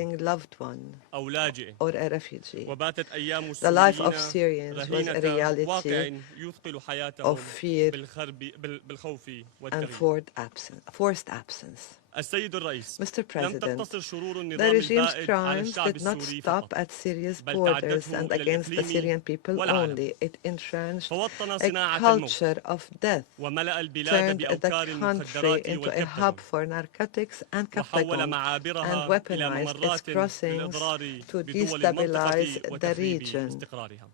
loved one أو لاجئ. or a refugee. وباتت أيام The life السوريين of Syrians was a رهينة reality واقع يثقل of حياتهم fear بالخوف and والتغيير. forced absence. السيد الرئيس، Mr. لم President, تقتصر شرور the النظام regime's البائد على crimes الشعب did not السوري stop فقط، at Syria's بل borders تعدته and إلى against the Syrian الإقليم people والعالم. only. It entrenched فوطن a صناعة الموت culture of death, وملأ البلاد turned the بأوكار country المخدرات into a hub والكبتاجون for narcotics and وحول captagon, and معابرها إلى weaponized its ممرات crossings للإضرار to بدول destabilize المنطقة the وتخريب region. استقرارها.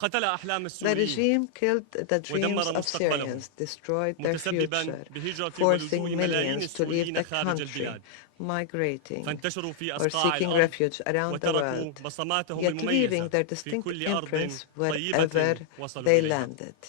قتل أحلام The السوريين regime killed the dreams ودمر of مستقبلهم Syrians, destroyed their متسببا future, بهجرة ولجوء forcing ملايين millions to leave السوريين the خارج country, البلاد migrating فانتشروا في or أصقاع seeking الأرض refuge around the وتركوا world, بصماتهم yet leaving المميزة their في distinct كل أرض imprints طيبة wherever وصلوا they إليها. landed.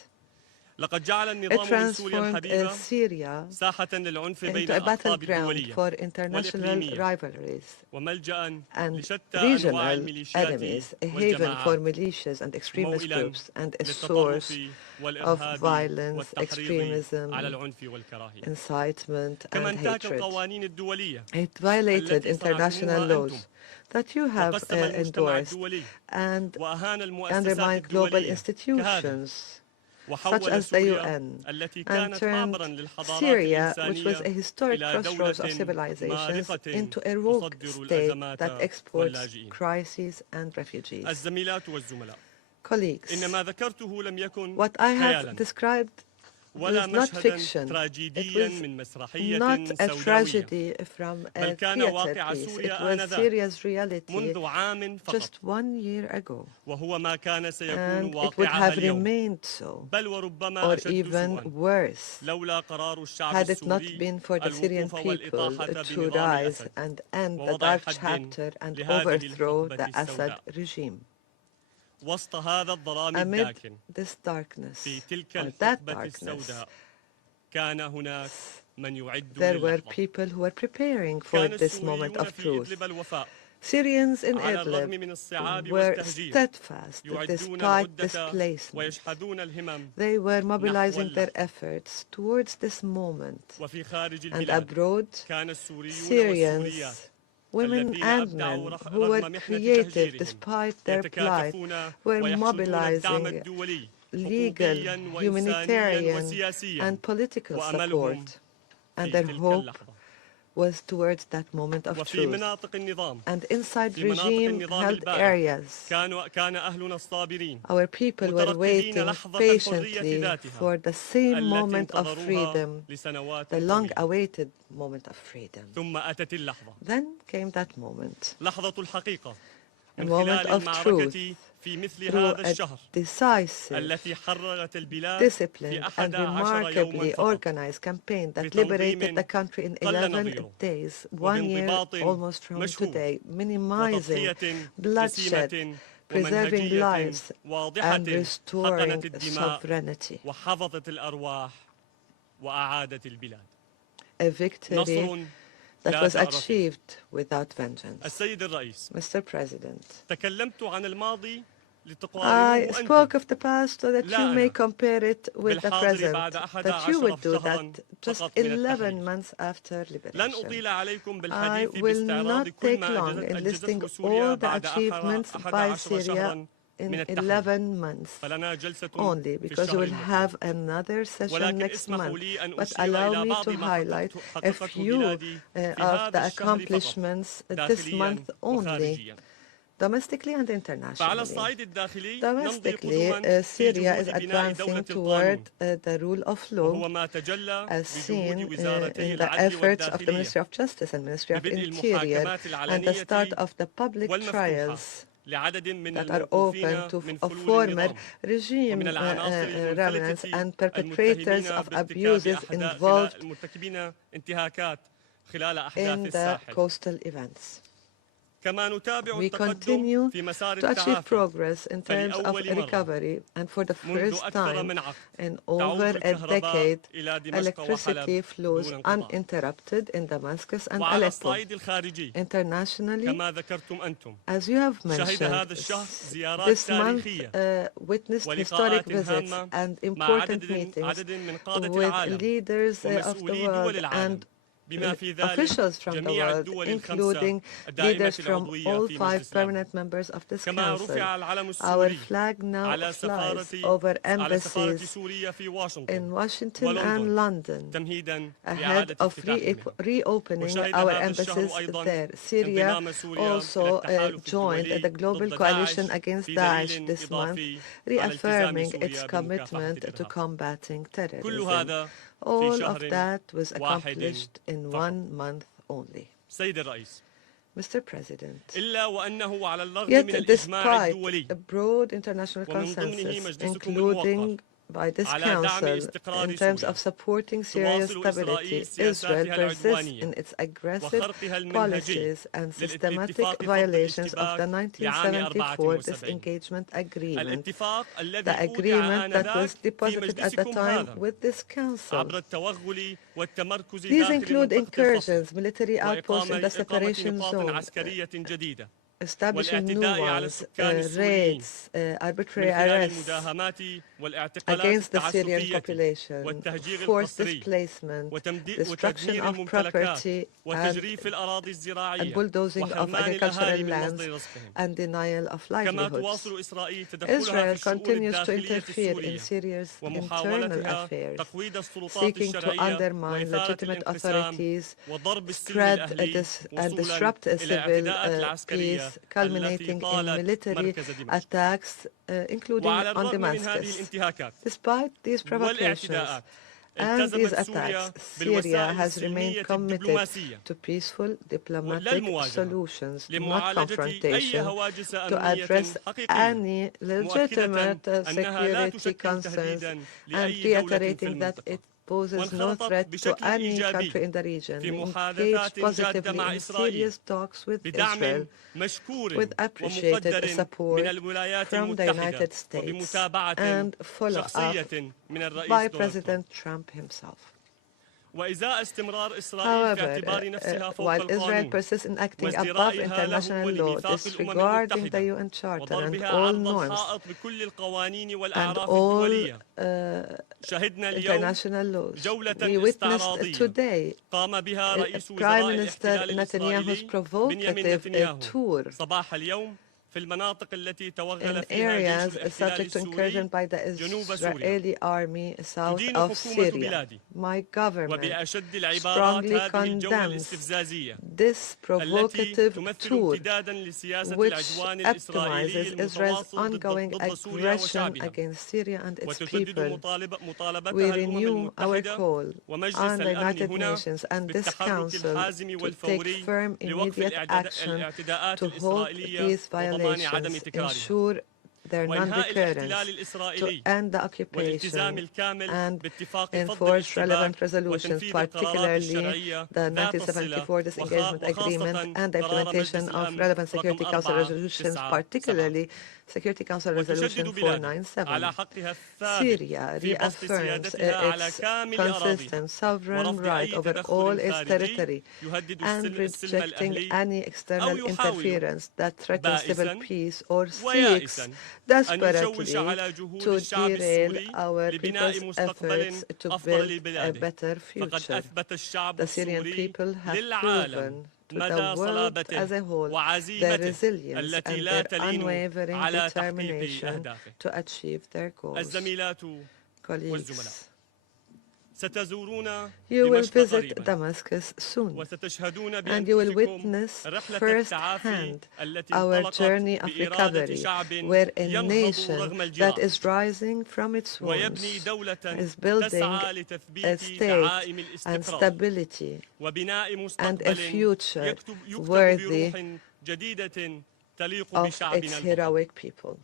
لقد جعل It النظام من سوريا transformed الحبيبة Syria ساحة للعنف بين into a الأقطاب battleground الدولية for international والإقليمية rivalries وملجأ and لشتى أنواع regional الميليشيات enemies, a haven for والجماعات militias and extremist وموئلا groups, and a للتطرف source of والإرهاب violence, والتحريض على extremism, العنف والكراهية. incitement, كما and انتهك hatred. القوانين الدولية It violated التي international صنعتموها أنتم laws that you have وقسم المجتمع endorsed الدولي and وأهان المؤسسات undermined global الدولية كهذا institutions such وحول as the سوريا UN, التي and كانت معبرا turned للحضارات Syria, which was a الإنسانية historic إلى crossroads of دولة civilizations, مارقة into a rogue تصدر state that الأزمات exports واللاجئين. crises and refugees. الزميلات والزملاء، Colleagues, إن ما ذكرته لم يكن what I have خيالا described ولا is not مشهدا fiction. It تراجيديا was من مسرحية not a سوداوية، tragedy from بل a كان theater واقع piece. It سوريا was آنذاك Syria's reality منذ عام فقط، just 1 year ago, وهو ما كان سيكون and it would واقعها have اليوم، remained so, بل وربما or أشد even سوءا worse, لولا قرار الشعب had it not السوري been for the Syrian الوقوف people والإطاحة to بنظام rise الأسد and end the ووضع dark حد chapter and لهذه overthrow الحقبة the Assad السوداء. regime. وسط هذا الظلام Amid الداكن this darkness, في تلك or that الحقبة darkness, السوداء كان هناك من يعد there were للحظة. people who were preparing for كان this moment السوريون of في truth. إدلب الوفاء Syrians in على الرغم Idlib من الصعاب were والتهجير steadfast يعدون despite العدة displacement. ويشحذون الهمم They were نحو mobilizing their اللحظة. efforts towards this moment. وفي خارج And البلاد abroad, كان السوريون والسوريات Syrians, women الذين and أبدعوا men who were رغم محنة creative تهجيرهم despite their plight يتكاتفون were ويحشدون الدعم mobilizing الدولي legal, حقوقيا وإنسانيا humanitarian, وسياسيا and political وأملهم support. And في their تلك hope اللحظة. was towards that moment of وفي truth. مناطق النظام And inside في مناطق النظام regime-held البائد areas, كان أهلنا الصابرين our people were مترقبين waiting لحظة الحرية patiently ذاتها for the same التي moment of انتظروها freedom, لسنوات the طويلة. long-awaited moment of freedom. ثم أتت اللحظة، Then came that moment, لحظة الحقيقة a من moment خلال of truth, المعركة في مثل through هذا a الشهر decisive, التي حررت البلاد في disciplined, and 11 يوما remarkably فقط organized campaign that بتنظيم liberated the country in قل 11 نظيره days, 1 year وبانضباط almost from مشهود today, minimizing وتضحية bloodshed, جسيمة preserving ومنهجية lives, واضحة and restoring حقنت الدماء sovereignty. وحفظت الأرواح وأعادت البلاد. A victory نصر that لا was تعرف. achieved without vengeance. السيد الرئيس، Mr. President, تكلمت عن الماضي I لتقارنوه spoke أنتم of the past so that لا you may أنا. compare it with the بالحاضر present, بعد that you would do 11 that شهرا just فقط من 11 التحرير. months after لن liberation. أطيل عليكم I بالحديث will باستعراض not كل take ما long in listing أنجزته سوريا all the بعد achievements by 11 Syria شهرا in من التحرير. 11 months فلنا جلسة only, في because we الشهر will المقبل. have another session ولكن next اسمحوا month. لي أن But أشير allow إلى me بعض to ما highlight a حققته few بلادي في of هذا the الشهر فقط accomplishments this داخليا month only, وخارجيا. domestically and فعلى internationally. الصعيد الداخلي نمضي Domestically, قدما في Syria is جهود بناء advancing دولة toward القانون the rule of law, وهو ما تجلى as seen بجهود وزارتي in the العدل efforts of the والداخلية Ministry of Justice and Ministry of ببدء Interior المحاكمات and the العلنية start of the public والمفتوحة trials لعدد من that are open الموقوفين to من of فلول former النظام regime ومن العناصر remnants المنفلتة and perpetrators المتهمين of بارتكاب abuses خلال involved المرتكبين انتهاكات خلال in أحداث the الساحل. coastal events. كما نتابع We التقدم continue في مسار to achieve التعافي progress in terms of فلأول مرة recovery, and for the منذ first أكثر time من عقد in تعود over a الكهرباء decade, إلى دمشق electricity وحلب flows دون انقطاع. uninterrupted in Damascus and وعلى Aleppo. الصعيد الخارجي Internationally, كما ذكرتم أنتم as you have شهد هذا mentioned, الشهر زيارات this month تاريخية witnessed historic ولقاءات visits هامة and مع important meetings عدد من قادة with العالم leaders of the ومسؤولي دول world العالم and بما في ذلك officials from the جميع world, الدول الخمسة including الدائمة leaders from العضوية all في 5 مجلس الأمن. permanent members of this كما council. رفع العلم Our السوري flag now على flies over سفارة embassies سوريا في in واشنطن Washington and ولندن London تمهيدا ahead لإعادة of افتتاحهما. reopening وشهد our هذا embassies الشهر أيضا there. Syria انضمام سوريا also إلى التحالف joined الدولي the global ضد coalition داعش against في Daesh دليل this month, إضافي على التزام reaffirming its سوريا بمكافحة commitment to الإرهاب. combating كل terrorism. هذا في All of شهر that was واحد accomplished in فقط. 1 month only. سيد الرئيس، Mr. President, إلا وأنه على الرغم yet من الإجماع despite الدولي a broad international ومن ضمنه consensus, مجلسكم including الموقر by this على دعم council استقرار in terms سوريا، of supporting Syria's تواصل stability, إسرائيل Israel سياساتها persists العدوانية in its aggressive وخرقها المنهجي policies and للاتفاق systematic فض violations of الاشتباك the لعام 1974 74. disengagement agreement, الاتفاق الذي the أودع agreement that آنذاك was في deposited at the مجلسكم time هذا with this council. عبر التوغل والتمركز These داخل include منطقة الفصل incursions, military outposts in the وإقامة separation نقاط zone, عسكرية جديدة establishing new والاعتداء على ones, السكان السوريين raids, arbitrary من خلال arrests المداهمات والاعتقالات against the Syrian التعسفية population, والتهجير forced القسري displacement, destruction وتدمير of الممتلكات property, and وتجريف الأراضي الزراعية bulldozing of وحرمان agricultural الأهالي من lands, مصدر رزقهم. and denial of كما livelihoods. تواصل إسرائيل تدخلها في Israel الشؤون continues to الداخلية interfere in السورية Syria's internal ومحاولتها affairs, تقويض السلطات seeking to الشرعية undermine وإثارة legitimate الانقسام authorities, وضرب السلم spread الأهلي and وصولا disrupt a إلى civil اعتداءات العسكرية peace, التي culminating in طالت military مركز دمشق. attacks, including وعلى on الرغم من هذه Damascus. الانتهاكات Despite these provocations والاعتداءات and these التزمت سوريا attacks, Syria بالوسائل has remained السلمية committed الدبلوماسية to peaceful diplomatic للمواجهة solutions, not لمعالجة أي confrontation, هواجس to أمنية address حقيقية any مؤكدة legitimate أنها لا security تشكل concerns, تهديدا and لأي دولة في reiterating that المنطقة it poses no وانخرطت threat to بشكل any country إيجابي in the region. في We محادثات engage جادة positively مع in إسرائيل serious talks with Israel بدعم مشكور with appreciated ومقدر support من الولايات from the المتحدة United States وبمتابعة and follow-up شخصية من الرئيس by دونالد ترامب. President Trump himself. وإزاء استمرار إسرائيل في However, اعتبار نفسها فوق while Israel القانون persists in acting above وازدرائها له international law, ولميثاق الأمم disregarding the المتحدة UN Charter and وضربها all عرض norms الحائط بكل القوانين and والأعراف all الدولية شهدنا اليوم international laws. جولة We witnessed استعراضية today قام بها رئيس Prime وزراء Minister الاحتلال Netanyahu's الإسرائيلي بنيامين provocative نتنياهو tour صباح اليوم في المناطق التي توغل in فيها جيش areas الاحتلال subject to incursion السوري by the جنوب سوريا Israeli army south تدين of حكومة Syria. بلادي My government وبأشد العبارات strongly هذه الجولة condemns الاستفزازية this التي provocative تمثل tour, امتدادا لسياسة which العدوان الإسرائيلي optimizes Israel's المتواصل ongoing ضد سوريا aggression وشعبها against Syria and its وتجدد people. مطالبتها We الأمم renew our المتحدة call ومجلس on the الأمن United هنا Nations and this بالتحرك Council الحازم to take والفوري firm لوقف immediate action الاعتداءات to halt الإسرائيلية these وضمان عدم violations, تكرارها ensure their وإنهاء الاحتلال non-recurrence, to الإسرائيلي end the والالتزام occupation الكامل and باتفاق فض enforce relevant الاشتباك resolutions, وتنفيذ القرارات particularly الشرعية the ذات الصلة 1974 disengagement agreement وخاصة and the قرار implementation مجلس of الأمن relevant رقم Security Council resolutions, 497 particularly Security Council وتشدد Resolution بلادي 497. على حقها الثابت Syria في بسط reaffirms سيادتها على its كامل أراضيها consistent sovereign ورفض right أي over تدخل all its خارجي territory يهدد and السلم rejecting الأهلي any external أو يحاول interference that threatens civil بائسا peace or seeks ويائسا أن يشوش desperately على جهود to الشعب derail السوري our لبناء people's مستقبل efforts to أفضل build a لبلاده better فقد future. أثبت الشعب The Syrian السوري people have للعالم proven to مدى the world صلابته as a whole their وعزيمته resilience التي and لا their تلين unwavering على تحقيق determination أهدافه. to achieve their goals. الزميلات Colleagues, والزملاء ستزورون you will دمشق visit قريبا Damascus soon, وستشهدون and you will بأنفسكم witness رحلة التعافي firsthand التي our انطلقت journey of بإرادة recovery, شعب where a ينهض nation رغم that الجراح is rising from its ويبني wounds دولة is building تسعى a لتثبيت state دعائم and الاستقرار stability وبناء and a مستقبل future يكتب worthy بروح جديدة تليق of بشعبنا its الوطني. heroic people.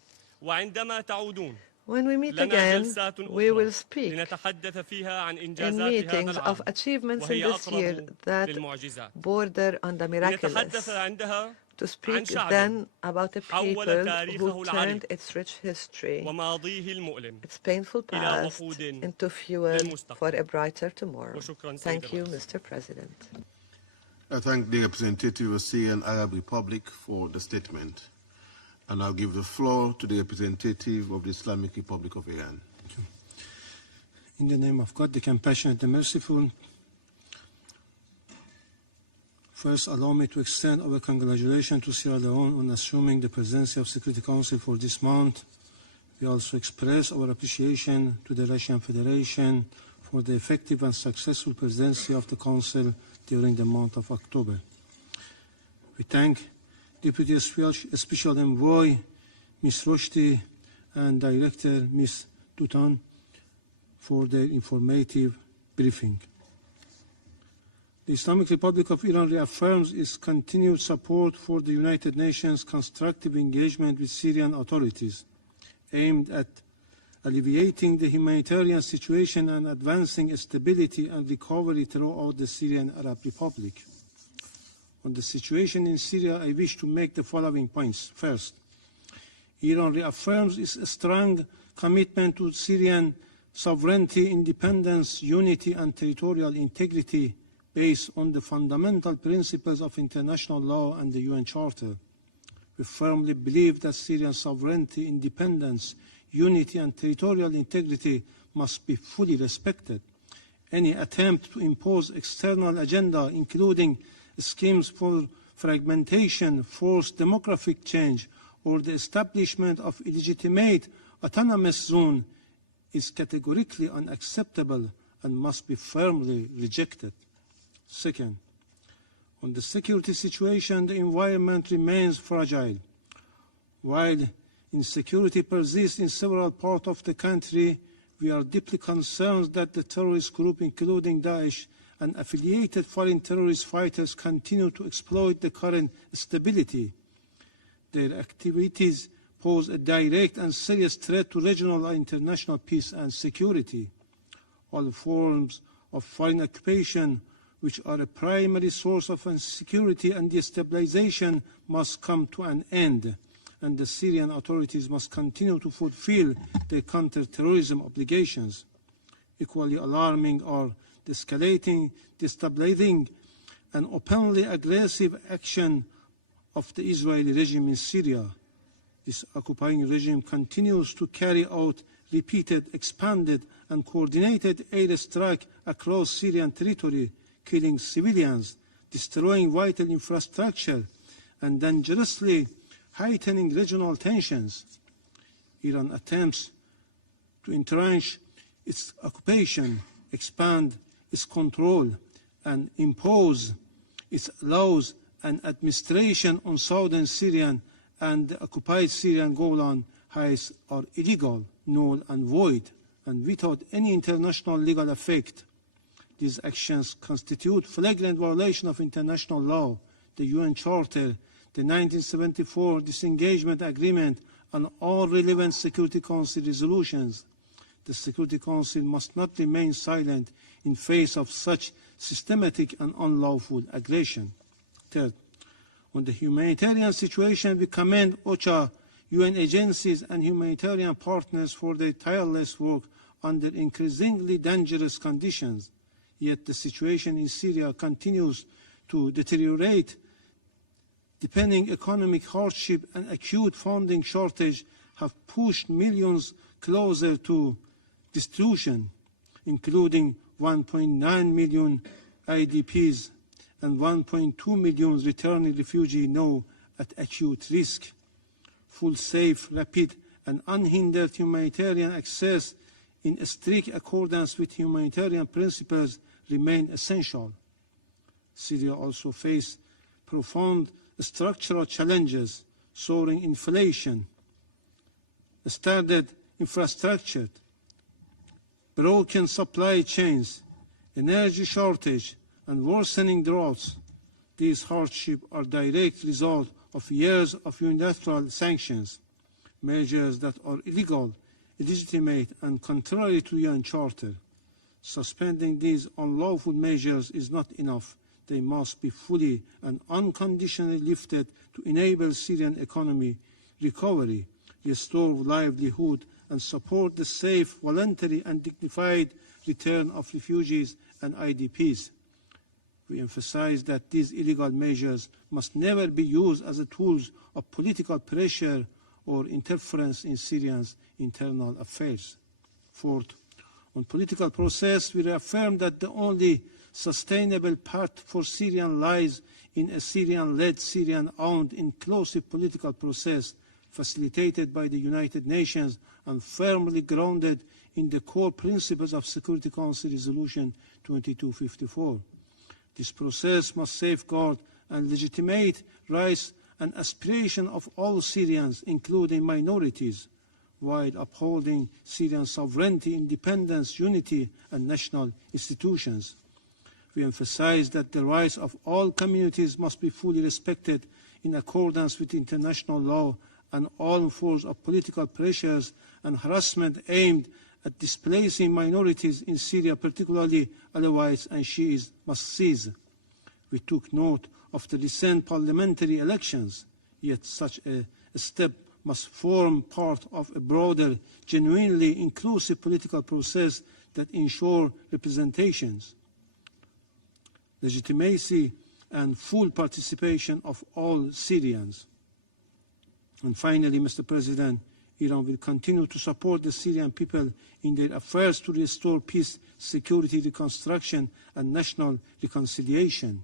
وعندما تعودون When we meet لنا again, جلسات we will أخرى speak لنتحدث فيها عن in إنجازات هذا meetings العام of achievements in وهي this year أقرب that للمعجزات border on the لنتحدث miraculous, عندها to عن speak شعب then about a حول people تاريخه who العريق turned its rich history, وماضيه المؤلم its painful إلى past, وقود into fuel للمستقبل. for a brighter tomorrow. وشكرا سيد Thank you, الرئيس. Mr. President. I thank the representative of the Syrian Arab Republic for the statement. And I'll give the floor to the representative of the Islamic Republic of Iran. In the name of God, the compassionate, the merciful, First, allow me to extend our congratulations to Sierra Leone on assuming the presidency of Security Council for this month. We also express our appreciation to the Russian Federation for the effective and successful presidency of the Council during the month of October. We thank Deputy Special Envoy Ms. Rushdie and Director Ms. Dutton for their informative briefing. The Islamic Republic of Iran reaffirms its continued support for the United Nations' constructive engagement with Syrian authorities, aimed at alleviating the humanitarian situation and advancing stability and recovery throughout the Syrian Arab Republic. On the situation in Syria, I wish to make the following points. First, Iran reaffirms its strong commitment to Syrian sovereignty, independence, unity, and territorial integrity based on the fundamental principles of international law and the UN Charter. We firmly believe that Syrian sovereignty, independence, unity, and territorial integrity must be fully respected. Any attempt to impose external agenda, including schemes for fragmentation, forced demographic change, or the establishment of illegitimate autonomous zone, is categorically unacceptable and must be firmly rejected. Second, on the security situation, the environment remains fragile. While insecurity persists in several parts of the country, we are deeply concerned that the terrorist group, including Daesh and affiliated foreign terrorist fighters, continue to exploit the current stability. Their activities pose a direct and serious threat to regional and international peace and security. All forms of foreign occupation, which are a primary source of insecurity and destabilization, must come to an end, and the Syrian authorities must continue to fulfill their counter-terrorism obligations. Equally alarming are the escalating, destabilizing, and openly aggressive action of the Israeli regime in Syria. This occupying regime continues to carry out repeated, expanded, and coordinated airstrikes across Syrian territory, killing civilians, destroying vital infrastructure, and dangerously heightening regional tensions. Iran attempts to entrench its occupation, expand its control, and impose its laws and administration on southern Syrian and the occupied Syrian Golan Heights are illegal, null and void, and without any international legal effect. These actions constitute flagrant violation of international law, the UN Charter, the 1974 Disengagement Agreement, and all relevant Security Council resolutions. The Security Council must not remain silent in face of such systematic and unlawful aggression. Third, on the humanitarian situation, we commend OCHA, UN agencies, and humanitarian partners for their tireless work under increasingly dangerous conditions. Yet the situation in Syria continues to deteriorate. Deepening economic hardship and acute funding shortage have pushed millions closer to destruction, including 1.9 million IDPs and 1.2 million returning refugees now at acute risk. Full, safe, rapid, and unhindered humanitarian access in strict accordance with humanitarian principles remain essential. Syria also faces profound structural challenges, soaring inflation, stranded infrastructure, broken supply chains, energy shortage, and worsening droughts. These hardships are direct result of years of unilateral sanctions, measures that are illegal, illegitimate, and contrary to UN Charter. Suspending these unlawful measures is not enough. They must be fully and unconditionally lifted to enable Syrian economy recovery, restore livelihood, and support the safe, voluntary, and dignified return of refugees and IDPs. We emphasize that these illegal measures must never be used as tools of political pressure or interference in Syria's internal affairs. Fourth, on political process, we reaffirm that the only sustainable path for Syrian lies in a Syrian-led, Syrian-owned, inclusive political process facilitated by the United Nations and firmly grounded in the core principles of Security Council Resolution 2254. This process must safeguard and legitimate rights and aspiration of all Syrians, including minorities, while upholding Syrian sovereignty, independence, unity, and national institutions. We emphasize that the rights of all communities must be fully respected in accordance with international law, and all forms of political pressures and harassment aimed at displacing minorities in Syria, particularly Alawites and Shiites, must cease. We took note of the recent parliamentary elections, yet such a step must form part of a broader, genuinely inclusive political process that ensures representations, legitimacy, and full participation of all Syrians. And finally, Mr. President, Iran will continue to support the Syrian people in their efforts to restore peace, security, reconstruction, and national reconciliation.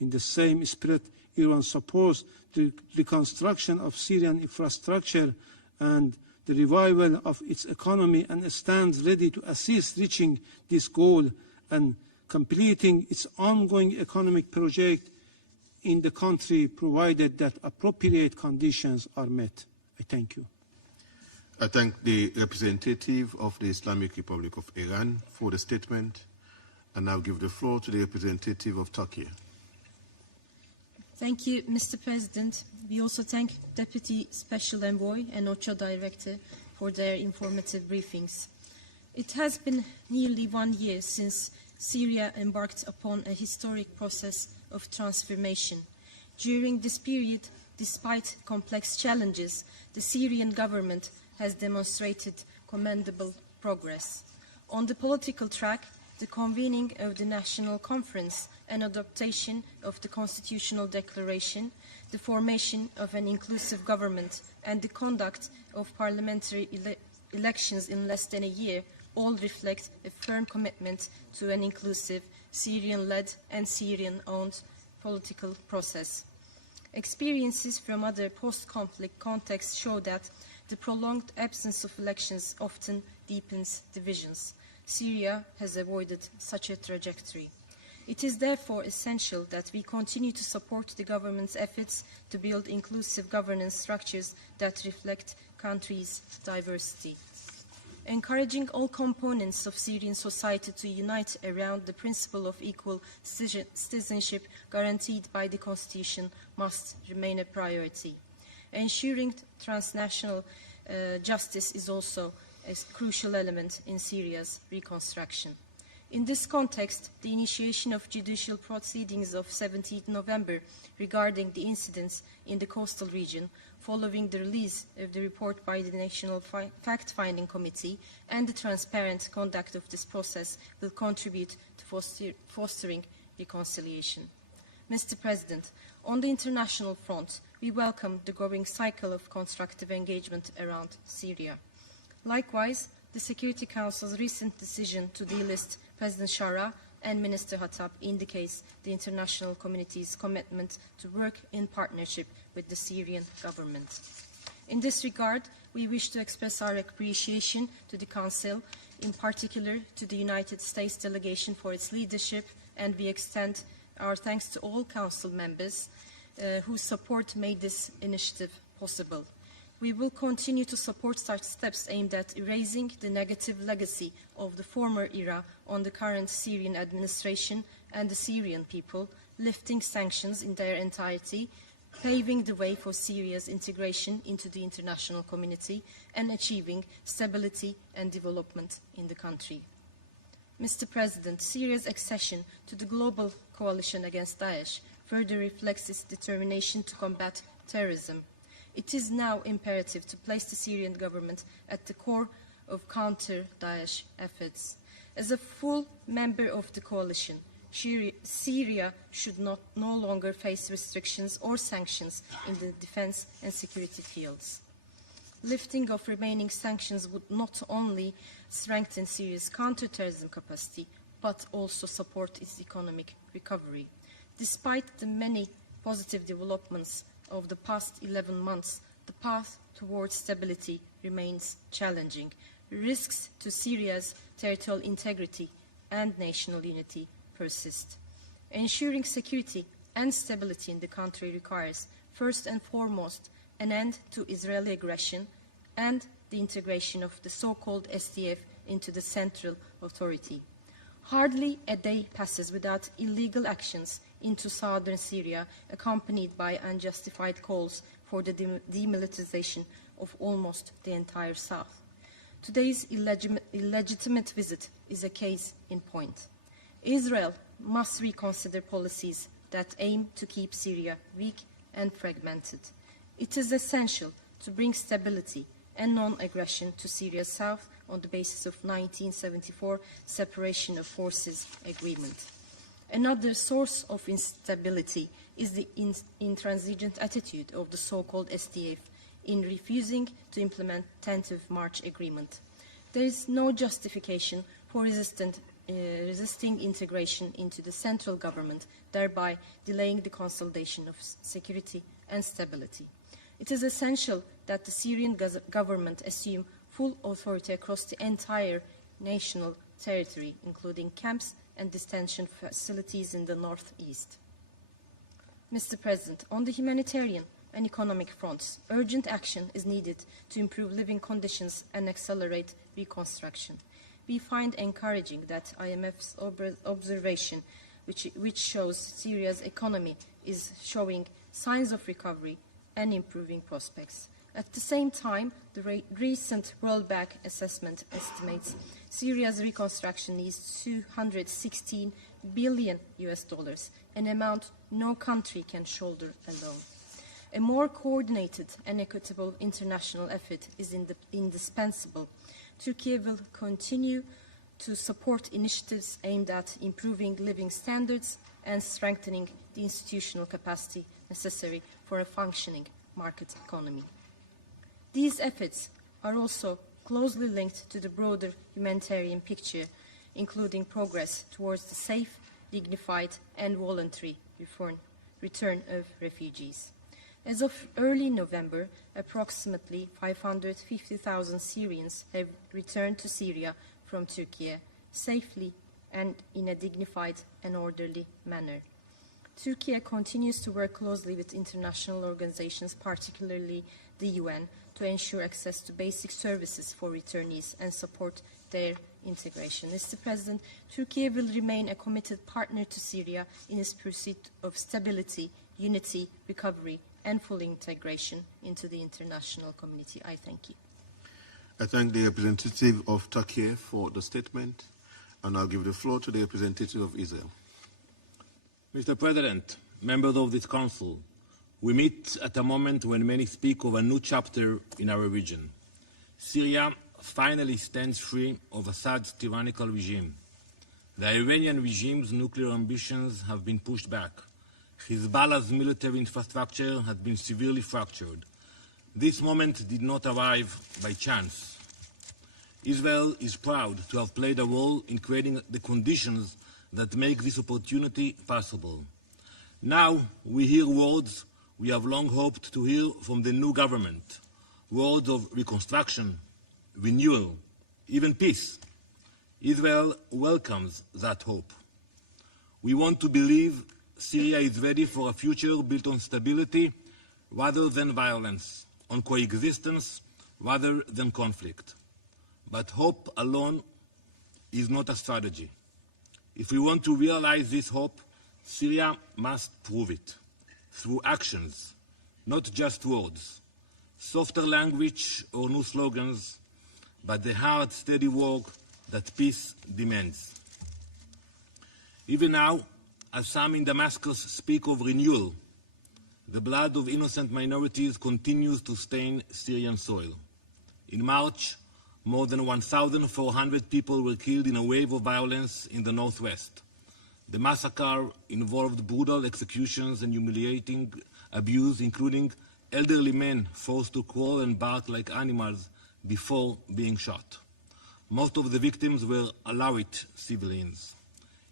In the same spirit, Iran supports the reconstruction of Syrian infrastructure and the revival of its economy, and stands ready to assist reaching this goal and completing its ongoing economic project in the country, provided that appropriate conditions are met. I thank you. I thank the representative of the Islamic Republic of Iran for the statement, and now give the floor to the representative of Turkey. Thank you, Mr. President. We also thank Deputy Special Envoy and OCHA Director for their informative briefings. It has been nearly 1 year since Syria embarked upon a historic process of transformation. During this period, despite complex challenges, the Syrian government has demonstrated commendable progress. On the political track, the convening of the National Conference and adoption of the Constitutional Declaration, the formation of an inclusive government, and the conduct of parliamentary elections in less than a year all reflect a firm commitment to an inclusive, Syrian-led and Syrian-owned political process. Experiences from other post-conflict contexts show that the prolonged absence of elections often deepens divisions. Syria has avoided such a trajectory. It is therefore essential that we continue to support the government's efforts to build inclusive governance structures that reflect countries' diversity. Encouraging all components of Syrian society to unite around the principle of equal citizenship guaranteed by the Constitution must remain a priority. Ensuring transnational justice is also a crucial element in Syria's reconstruction. In this context, the initiation of judicial proceedings of 17 November regarding the incidents in the coastal region, following the release of the report by the National Fact-Finding Committee, and the transparent conduct of this process will contribute to fostering reconciliation. Mr. President, on the international front, we welcome the growing cycle of constructive engagement around Syria. Likewise, the Security Council's recent decision to delist President Shara and Minister Hattab indicates the international community's commitment to work in partnership with the Syrian government. In this regard, we wish to express our appreciation to the Council, in particular to the United States delegation for its leadership, and we extend our thanks to all Council members whose support made this initiative possible. We will continue to support such steps aimed at erasing the negative legacy of the former era on the current Syrian administration and the Syrian people, lifting sanctions in their entirety, paving the way for Syria's integration into the international community, and achieving stability and development in the country. Mr. President, Syria's accession to the global coalition against Daesh further reflects its determination to combat terrorism. It is now imperative to place the Syrian government at the core of counter-Daesh efforts. As a full member of the coalition, Syria should no longer face restrictions or sanctions in the defense and security fields. Lifting of remaining sanctions would not only strengthen Syria's counter-terrorism capacity, but also support its economic recovery. Despite the many positive developments of the past 11 months, the path towards stability remains challenging. Risks to Syria's territorial integrity and national unity persist. Ensuring security and stability in the country requires, first and foremost, an end to Israeli aggression and the integration of the so-called SDF into the central authority. Hardly a day passes without illegal actions into southern Syria, accompanied by unjustified calls for the demilitarization of almost the entire south. Today's illegitimate visit is a case in point. Israel must reconsider policies that aim to keep Syria weak and fragmented. It is essential to bring stability and non-aggression to Syria's south on the basis of 1974 separation of forces agreement. Another source of instability is the intransigent attitude of the so-called SDF in refusing to implement tentative March agreement. There is no justification for resisting integration into the central government, thereby delaying the consolidation of security and stability. It is essential that the Syrian government assume full authority across the entire national territory, including camps and detention facilities in the northeast. Mr. President, on the humanitarian and economic fronts, urgent action is needed to improve living conditions and accelerate reconstruction. We find encouraging that IMF's observation, which shows Syria's economy is showing signs of recovery and improving prospects. At the same time, the recent World Bank assessment estimates Syria's reconstruction needs $216 billion, an amount no country can shoulder alone. A more coordinated and equitable international effort is indispensable. Turkey will continue to support initiatives aimed at improving living standards and strengthening the institutional capacity necessary for a functioning market economy. These efforts are also closely linked to the broader humanitarian picture, including progress towards the safe, dignified, and voluntary return of refugees. As of early November, approximately 550,000 Syrians have returned to Syria from Turkey safely and in a dignified and orderly manner. Turkey continues to work closely with international organizations, particularly the UN, to ensure access to basic services for returnees and support their integration. Mr. President, Turkey will remain a committed partner to Syria in its pursuit of stability, unity, recovery, and full integration into the international community. I thank you. I thank the representative of Turkey for the statement, and I'll give the floor to the representative of Israel. Mr. President, members of this Council, we meet at a moment when many speak of a new chapter in our region. Syria finally stands free of Assad's tyrannical regime. The Iranian regime's nuclear ambitions have been pushed back. Hezbollah's military infrastructure has been severely fractured. This moment did not arrive by chance. Israel is proud to have played a role in creating the conditions that make this opportunity possible. Now we hear words we have long hoped to hear from the new government, words of reconstruction, renewal, even peace. Israel welcomes that hope. We want to believe Syria is ready for a future built on stability rather than violence, on coexistence rather than conflict. But hope alone is not a strategy. If we want to realize this hope, Syria must prove it through actions, not just words, softer language or new slogans, but the hard, steady work that peace demands. Even now, as some in Damascus speak of renewal, the blood of innocent minorities continues to stain Syrian soil. In March, more than 1,400 people were killed in a wave of violence in the northwest. The massacre involved brutal executions and humiliating abuse, including elderly men forced to crawl and bark like animals before being shot. Most of the victims were Alawite civilians.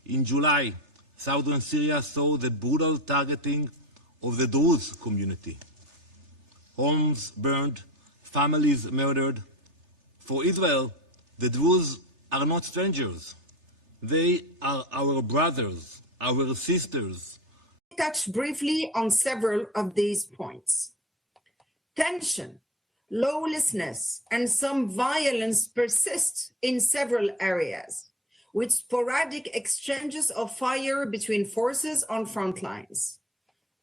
In July, southern Syria saw the brutal targeting of the Druze community. Homes burned, families murdered. For Israel, the Druze are not strangers. They are our brothers, our sisters. Touch briefly on several of these points. Tension, lawlessness, and some violence persist in several areas, with sporadic exchanges of fire between forces on front lines.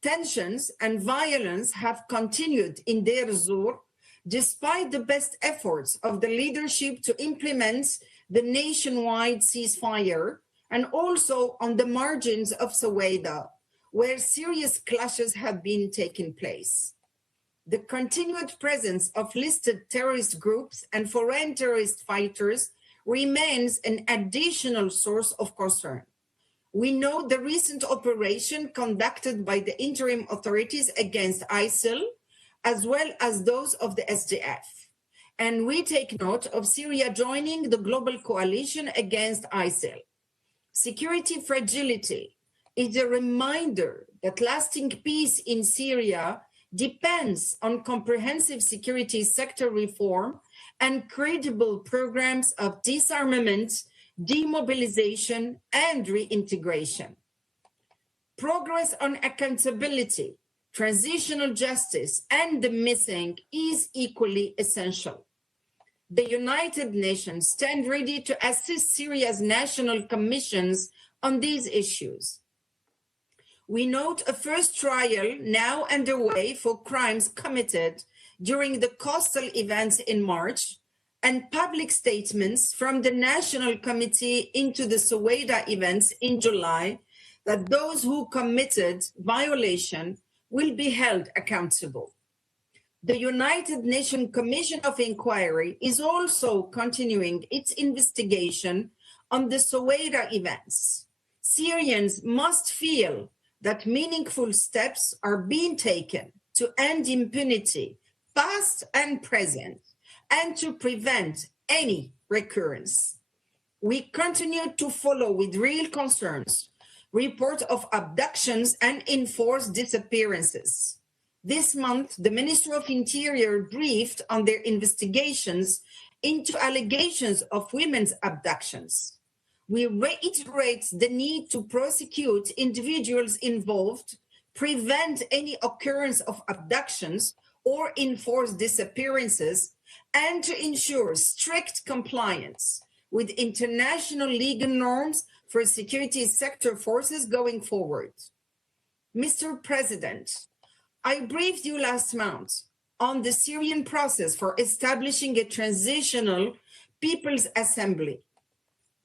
Tensions and violence have continued in Deir ez-Zor, despite the best efforts of the leadership to implement the nationwide ceasefire, and also on the margins of Suwaida, where serious clashes have been taking place. The continued presence of listed terrorist groups and foreign terrorist fighters remains an additional source of concern. We know the recent operation conducted by the interim authorities against ISIL, as well as those of the SDF. And we take note of Syria joining the global coalition against ISIL. Security fragility is a reminder that lasting peace in Syria depends on comprehensive security sector reform and credible programs of disarmament, demobilization, and reintegration. Progress on accountability, transitional justice, and the missing is equally essential. The United Nations stand ready to assist Syria's national commissions on these issues. We note a first trial now underway for crimes committed during the coastal events in March, and public statements from the National Committee into the Suwaida events in July that those who committed violation will be held accountable. The United Nations Commission of Inquiry is also continuing its investigation on the Suwaida events. Syrians must feel that meaningful steps are being taken to end impunity, past and present, and to prevent any recurrence. We continue to follow with real concerns reports of abductions and enforced disappearances. This month, the Ministry of Interior briefed on their investigations into allegations of women's abductions. We reiterate the need to prosecute individuals involved, prevent any occurrence of abductions or enforced disappearances, and to ensure strict compliance with international legal norms for security sector forces going forward. Mr. President, I briefed you last month on the Syrian process for establishing a transitional People's Assembly.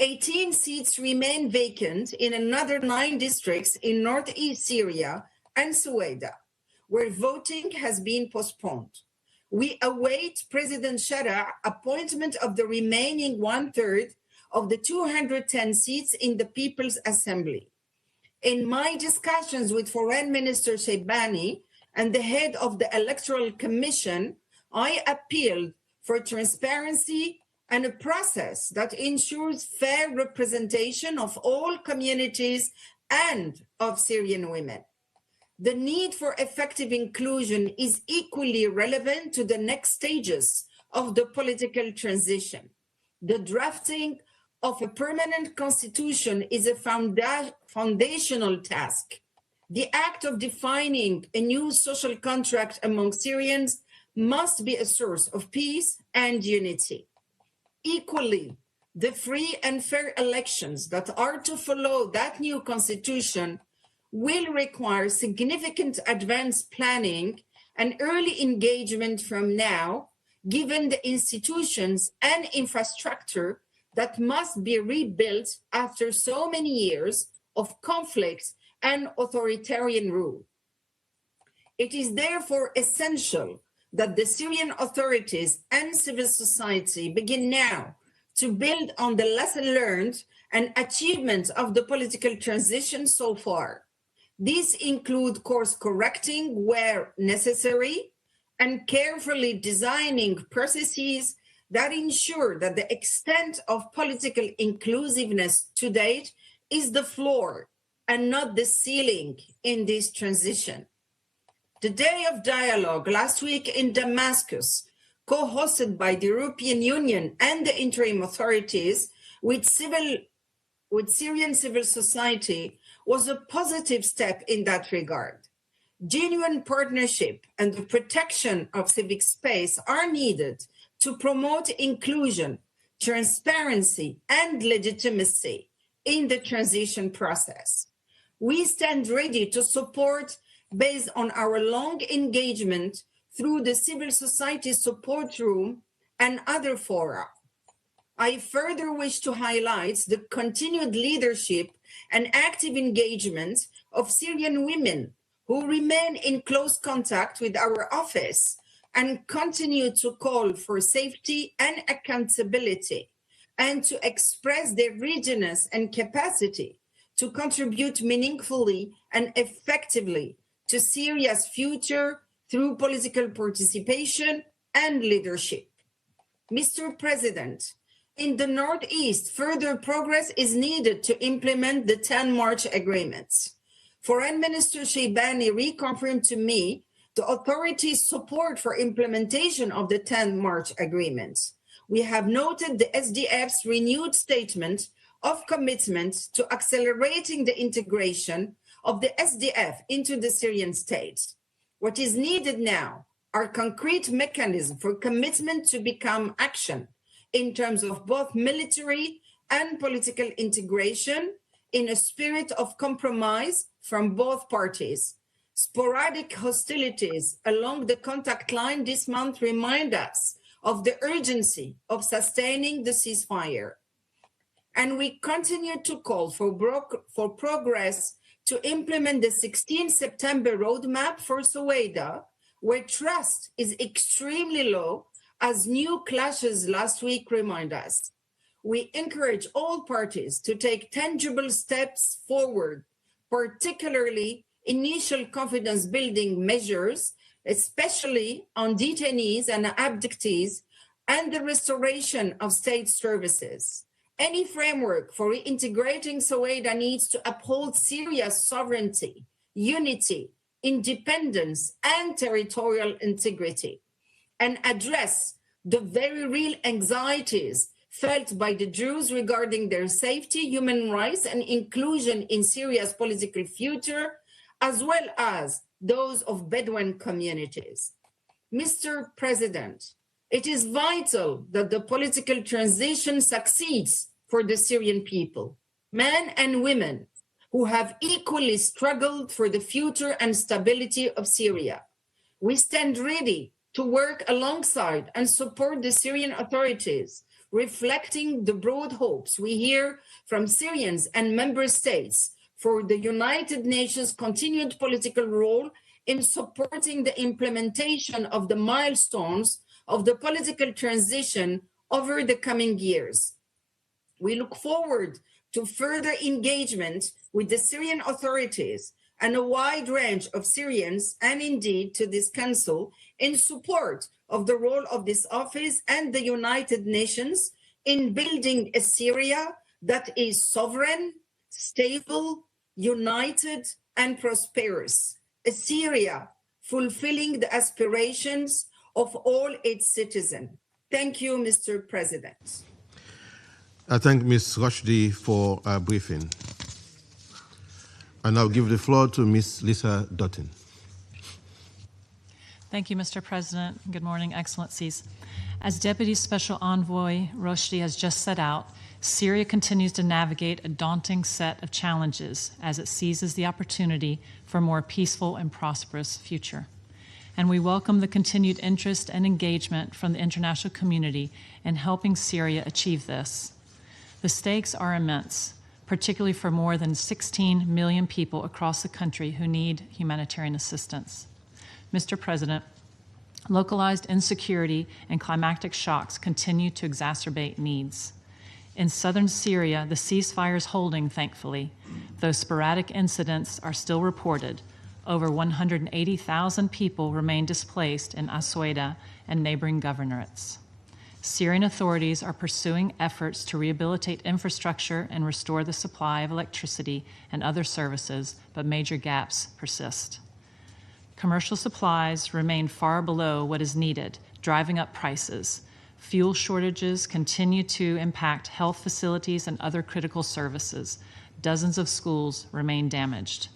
18 seats remain vacant in another 9 districts in northeast Syria and Suwaida, where voting has been postponed. We await President Shara's appointment of the remaining 1/3 of the 210 seats in the People's Assembly. In my discussions with Foreign Minister Shaybani and the head of the Electoral Commission, I appealed for transparency and a process that ensures fair representation of all communities and of Syrian women. The need for effective inclusion is equally relevant to the next stages of the political transition. The drafting of a permanent constitution is a foundational task. The act of defining a new social contract among Syrians must be a source of peace and unity. Equally, the free and fair elections that are to follow that new constitution will require significant advanced planning and early engagement from now, given the institutions and infrastructure that must be rebuilt after so many years of conflict and authoritarian rule. It is therefore essential that the Syrian authorities and civil society begin now to build on the lesson learned and achievements of the political transition so far. These include course correcting where necessary and carefully designing processes that ensure that the extent of political inclusiveness to date is the floor and not the ceiling in this transition. The Day of Dialogue last week in Damascus, co-hosted by the European Union and the interim authorities with Syrian civil society, was a positive step in that regard. Genuine partnership and the protection of civic space are needed to promote inclusion, transparency, and legitimacy in the transition process. We stand ready to support based on our long engagement through the Civil Society Support Room and other fora. I further wish to highlight the continued leadership and active engagement of Syrian women who remain in close contact with our office and continue to call for safety and accountability, and to express their readiness and capacity to contribute meaningfully and effectively to Syria's future through political participation and leadership. Mr. President, in the Northeast, further progress is needed to implement the 10 March agreements. Foreign Minister Shaybani reconfirmed to me the authorities' support for implementation of the 10 March agreements. We have noted the SDF's renewed statement of commitment to accelerating the integration of the SDF into the Syrian state. What is needed now are concrete mechanisms for commitment to become action in terms of both military and political integration in a spirit of compromise from both parties. Sporadic hostilities along the contact line this month remind us of the urgency of sustaining the ceasefire. And we continue to call for progress to implement the 16 September roadmap for Soweida, where trust is extremely low, as new clashes last week remind us. We encourage all parties to take tangible steps forward, particularly initial confidence building measures, especially on detainees and abductees, and the restoration of state services. Any framework for reintegrating Soweida needs to uphold Syria's sovereignty, unity, independence, and territorial integrity, and address the very real anxieties felt by the Druze regarding their safety, human rights, and inclusion in Syria's political future, as well as those of Bedouin communities. Mr. President, it is vital that the political transition succeeds for the Syrian people, men and women who have equally struggled for the future and stability of Syria. We stand ready to work alongside and support the Syrian authorities, reflecting the broad hopes we hear from Syrians and member states for the United Nations' continued political role in supporting the implementation of the milestones of the political transition over the coming years. We look forward to further engagement with the Syrian authorities and a wide range of Syrians, and indeed to this council, in support of the role of this office and the United Nations in building a Syria that is sovereign, stable, united, and prosperous. A Syria fulfilling the aspirations of all its citizens. Thank you, Mr. President. I thank Ms. Rushdie for our briefing. I now give the floor to Ms. Lisa Dutton. Thank you, Mr. President. Good morning, Excellencies. As Deputy Special Envoy Rushdie has just set out, Syria continues to navigate a daunting set of challenges as it seizes the opportunity for a more peaceful and prosperous future. And we welcome the continued interest and engagement from the international community in helping Syria achieve this. The stakes are immense, particularly for more than 16 million people across the country who need humanitarian assistance. Mr. President, localized insecurity and climactic shocks continue to exacerbate needs. In southern Syria, the ceasefire is holding, thankfully, though sporadic incidents are still reported. Over 180,000 people remain displaced in Asweda and neighboring governorates. Syrian authorities are pursuing efforts to rehabilitate infrastructure and restore the supply of electricity and other services, but major gaps persist. Commercial supplies remain far below what is needed, driving up prices. Fuel shortages continue to impact health facilities and other critical services. Dozens of schools remain damaged.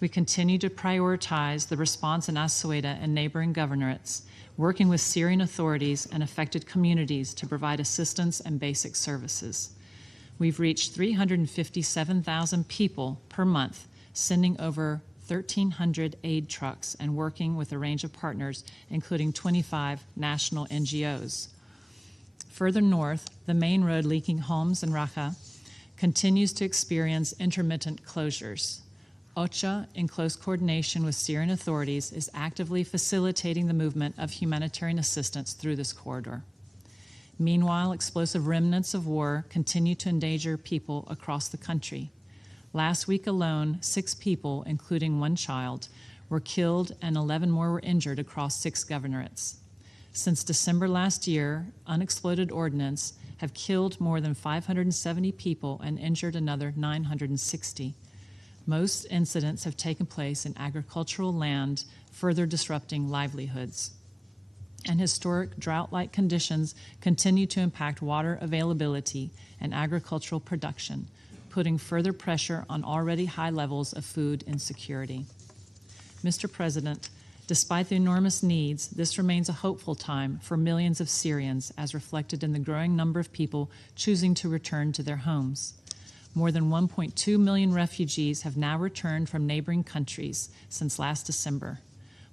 We continue to prioritize the response in As-Sueda and neighboring governorates, working with Syrian authorities and affected communities to provide assistance and basic services. We've reached 357,000 people per month, sending over 1,300 aid trucks and working with a range of partners, including 25 national NGOs. Further north, the main road linking Homs and Raqqa continues to experience intermittent closures. OCHA, in close coordination with Syrian authorities, is actively facilitating the movement of humanitarian assistance through this corridor. Meanwhile, explosive remnants of war continue to endanger people across the country. Last week alone, 6 people, including 1 child, were killed and 11 more were injured across 6 governorates. Since December last year, unexploded ordnance have killed more than 570 people and injured another 960. Most incidents have taken place in agricultural land, further disrupting livelihoods. And historic drought-like conditions continue to impact water availability and agricultural production, putting further pressure on already high levels of food insecurity. Mr. President, despite the enormous needs, this remains a hopeful time for millions of Syrians, as reflected in the growing number of people choosing to return to their homes. More than 1.2 million refugees have now returned from neighboring countries since last December.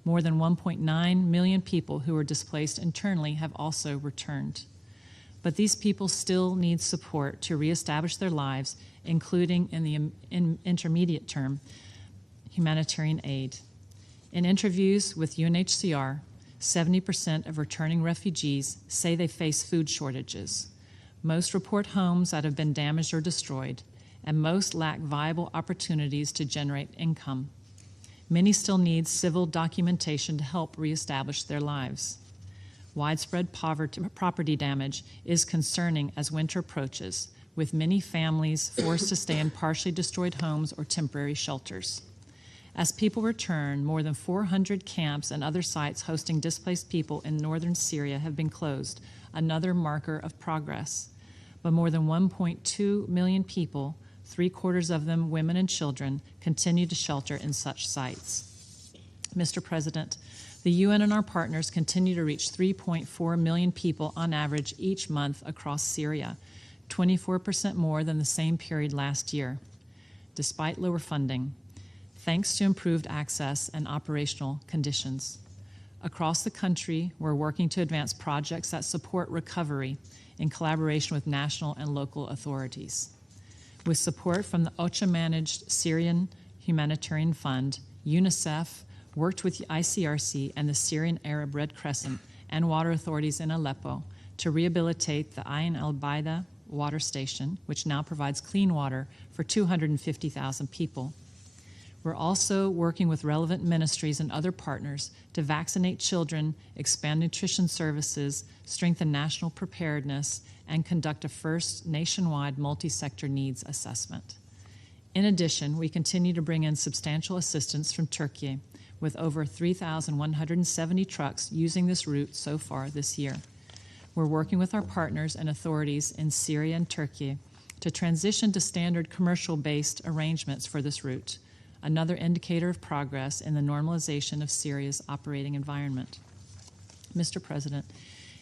More than 1.9 million people who were displaced internally have also returned. But these people still need support to reestablish their lives, including in the intermediate term, humanitarian aid. In interviews with UNHCR, 70% of returning refugees say they face food shortages. Most report homes that have been damaged or destroyed, and most lack viable opportunities to generate income. Many still need civil documentation to help reestablish their lives. Widespread property damage is concerning as winter approaches, with many families forced to stay in partially destroyed homes or temporary shelters. As people return, more than 400 camps and other sites hosting displaced people in northern Syria have been closed, another marker of progress. But more than 1.2 million people, 3/4 of them women and children, continue to shelter in such sites. Mr. President, the UN and our partners continue to reach 3.4 million people on average each month across Syria, 24% more than the same period last year, despite lower funding, thanks to improved access and operational conditions. Across the country, we're working to advance projects that support recovery in collaboration with national and local authorities. With support from the OCHA-managed Syrian Humanitarian Fund, UNICEF worked with the ICRC and the Syrian Arab Red Crescent and water authorities in Aleppo to rehabilitate the Ain al-Baida water station, which now provides clean water for 250,000 people. We're also working with relevant ministries and other partners to vaccinate children, expand nutrition services, strengthen national preparedness, and conduct a first nationwide multi-sector needs assessment. In addition, we continue to bring in substantial assistance from Turkey, with over 3,170 trucks using this route so far this year. We're working with our partners and authorities in Syria and Turkey to transition to standard commercial-based arrangements for this route, another indicator of progress in the normalization of Syria's operating environment. Mr. President,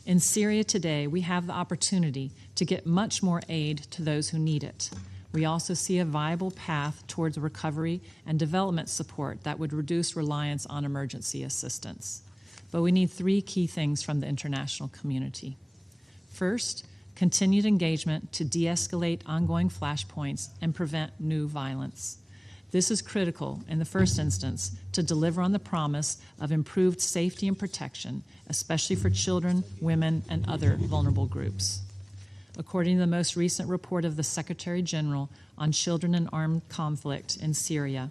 in Syria today, we have the opportunity to get much more aid to those who need it. We also see a viable path towards recovery and development support that would reduce reliance on emergency assistance. But we need 3 key things from the international community. First, continued engagement to de-escalate ongoing flashpoints and prevent new violence. This is critical, in the first instance, to deliver on the promise of improved safety and protection, especially for children, women, and other vulnerable groups. According to the most recent report of the Secretary General on Children in Armed Conflict in Syria,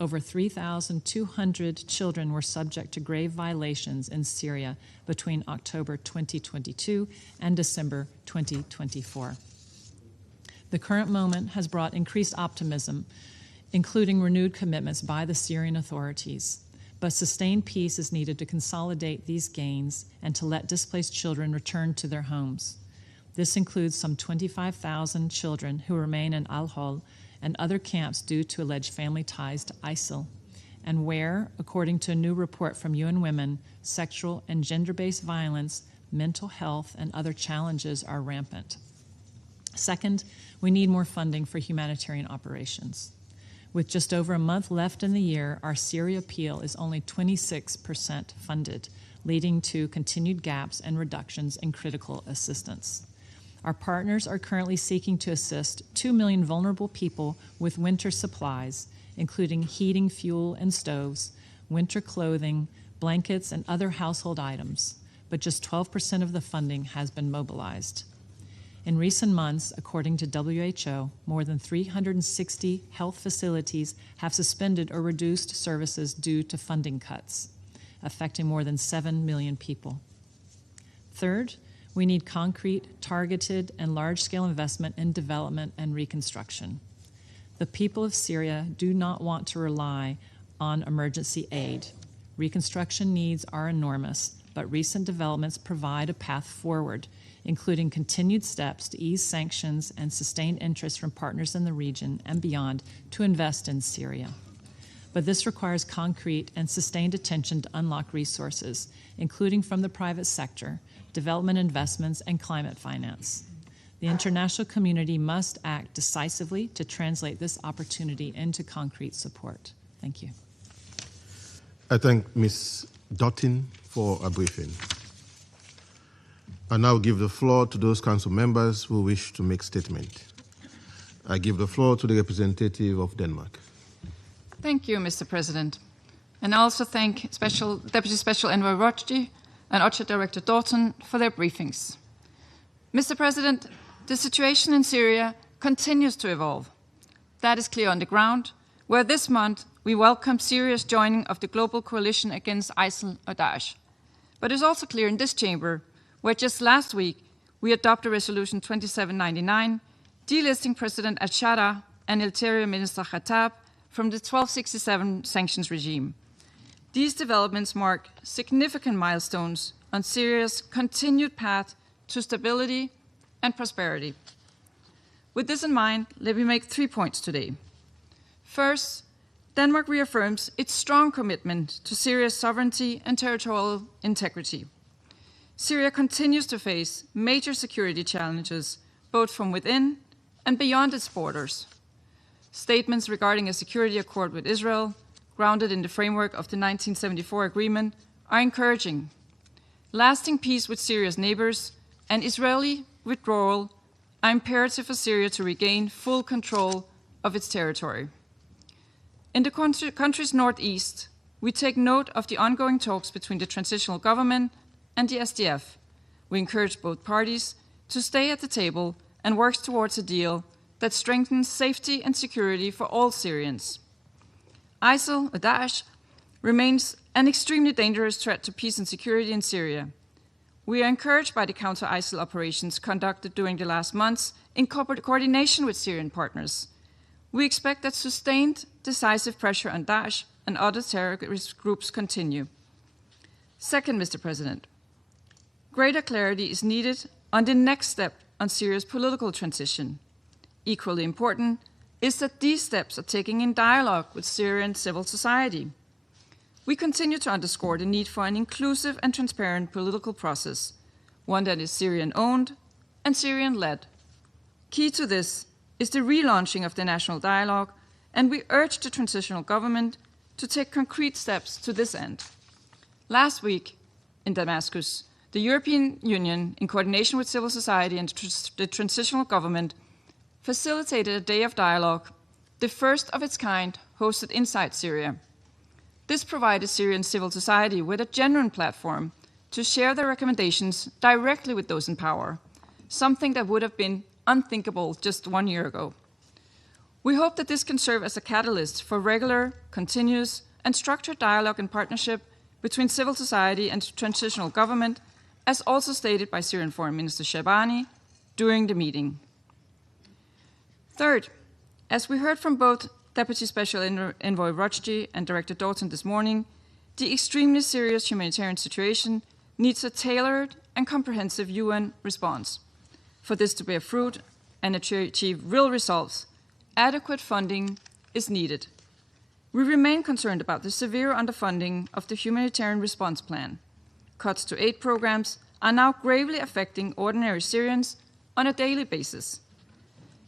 over 3,200 children were subject to grave violations in Syria between October 2022 and December 2024. The current moment has brought increased optimism, including renewed commitments by the Syrian authorities. But sustained peace is needed to consolidate these gains and to let displaced children return to their homes. This includes some 25,000 children who remain in Al-Hol and other camps due to alleged family ties to ISIL, and where, according to a new report from UN Women, sexual and gender-based violence, mental health, and other challenges are rampant. Second, we need more funding for humanitarian operations. With just over a month left in the year, our Syria appeal is only 26% funded, leading to continued gaps and reductions in critical assistance. Our partners are currently seeking to assist 2 million vulnerable people with winter supplies, including heating, fuel, and stoves, winter clothing, blankets, and other household items, but just 12% of the funding has been mobilized. In recent months, according to WHO, more than 360 health facilities have suspended or reduced services due to funding cuts, affecting more than 7 million people. Third, we need concrete, targeted, and large-scale investment in development and reconstruction. The people of Syria do not want to rely on emergency aid. Reconstruction needs are enormous, but recent developments provide a path forward, including continued steps to ease sanctions and sustained interest from partners in the region and beyond to invest in Syria. But this requires concrete and sustained attention to unlock resources, including from the private sector, development investments, and climate finance. The international community must act decisively to translate this opportunity into concrete support. Thank you. I thank Ms. Dottin for a briefing. I now give the floor to those council members who wish to make statement. I give the floor to the representative of Denmark. Thank you, Mr. President. And I also thank Deputy Special Envoy Rochdi and OCHA Director Doughton for their briefings. Mr. President, the situation in Syria continues to evolve. That is clear on the ground, where this month we welcome Syria's joining of the global coalition against ISIL or Daesh. But it's also clear in this chamber, where just last week we adopted Resolution 2799, delisting President al-Shara and Interior Minister Khattab from the 1267 sanctions regime. These developments mark significant milestones on Syria's continued path to stability and prosperity. With this in mind, let me make 3 points today. First, Denmark reaffirms its strong commitment to Syria's sovereignty and territorial integrity. Syria continues to face major security challenges, both from within and beyond its borders. Statements regarding a security accord with Israel, grounded in the framework of the 1974 agreement, are encouraging. Lasting peace with Syria's neighbors and Israeli withdrawal are imperative for Syria to regain full control of its territory. In the country's northeast, we take note of the ongoing talks between the transitional government and the SDF. We encourage both parties to stay at the table and work towards a deal that strengthens safety and security for all Syrians. ISIL, or Daesh, remains an extremely dangerous threat to peace and security in Syria. We are encouraged by the counter-ISIL operations conducted during the last months in coordination with Syrian partners. We expect that sustained, decisive pressure on Daesh and other terrorist groups continue. Second, Mr. President, greater clarity is needed on the next step on Syria's political transition. Equally important is that these steps are taken in dialogue with Syrian civil society. We continue to underscore the need for an inclusive and transparent political process, one that is Syrian-owned and Syrian-led. Key to this is the relaunching of the national dialogue, and we urge the transitional government to take concrete steps to this end. Last week in Damascus, the European Union, in coordination with civil society and the transitional government, facilitated a day of dialogue, the first of its kind hosted inside Syria. This provided Syrian civil society with a genuine platform to share their recommendations directly with those in power, something that would have been unthinkable just 1 year ago. We hope that this can serve as a catalyst for regular, continuous, and structured dialogue and partnership between civil society and transitional government, as also stated by Syrian Foreign Minister Shabani during the meeting. Third, as we heard from both Deputy Special Envoy Rojdi and Director Dalton this morning, the extremely serious humanitarian situation needs a tailored and comprehensive UN response. For this to bear fruit and achieve real results, adequate funding is needed. We remain concerned about the severe underfunding of the humanitarian response plan. Cuts to aid programs are now gravely affecting ordinary Syrians on a daily basis.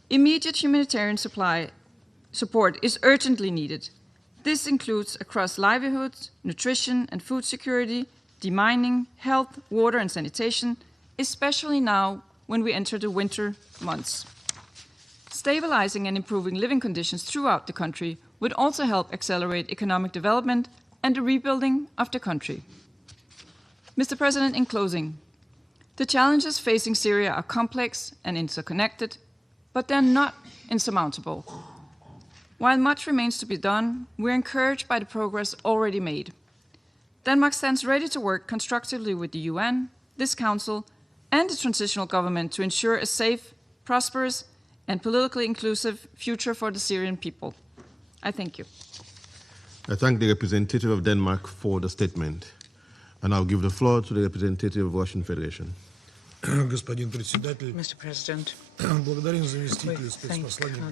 Immediate humanitarian support is urgently needed. This includes across livelihoods, nutrition and food security, demining, health, water and sanitation, especially now when we enter the winter months. Stabilizing and improving living conditions throughout the country would also help accelerate economic development and the rebuilding of the country. Mr. President, in closing, the challenges facing Syria are complex and interconnected, but they're not insurmountable. While much remains to be done, we're encouraged by the progress already made. Denmark stands ready to work constructively with the UN, this Council, and the transitional government to ensure a safe, prosperous, and politically inclusive future for the Syrian people. I thank you. I thank the representative of Denmark for the statement. And I'll give the floor to the representative of Russian Federation. Mr. President, we thank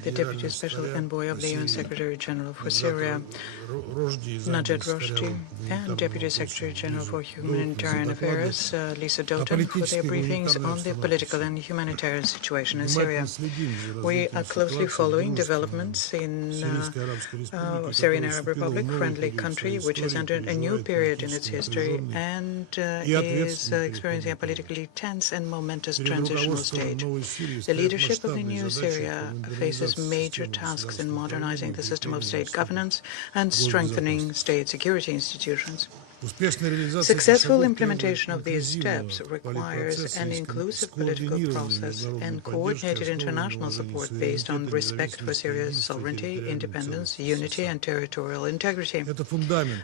the Deputy Special Envoy of the UN Secretary General for Syria, Najat Rojdi, and Deputy Secretary General for Humanitarian Affairs, Lisa Doughton, for their briefings on the political and humanitarian situation in Syria. We are closely following developments in Syrian Arab Republic, friendly country, which has entered a new period in its history and is experiencing a politically tense and momentous transitional stage. The leadership of the new Syria faces major tasks in modernizing the system of state governance and strengthening state security institutions. Successful implementation of these steps requires an inclusive political process and coordinated international support based on respect for Syria's sovereignty, independence, unity, and territorial integrity.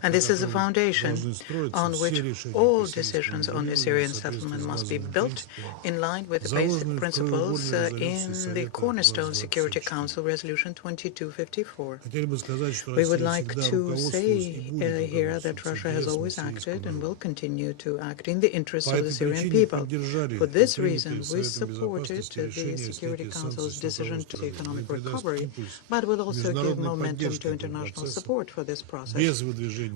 And this is a foundation on which all decisions on the Syrian settlement must be built in line with the basic principles in the Cornerstone Security Council Resolution 2254. We would like to say here that Russia has always acted and will continue to act in the interests of the Syrian people. For this reason, we supported the Security Council's decision to economic recovery, but will also give momentum to international support for this process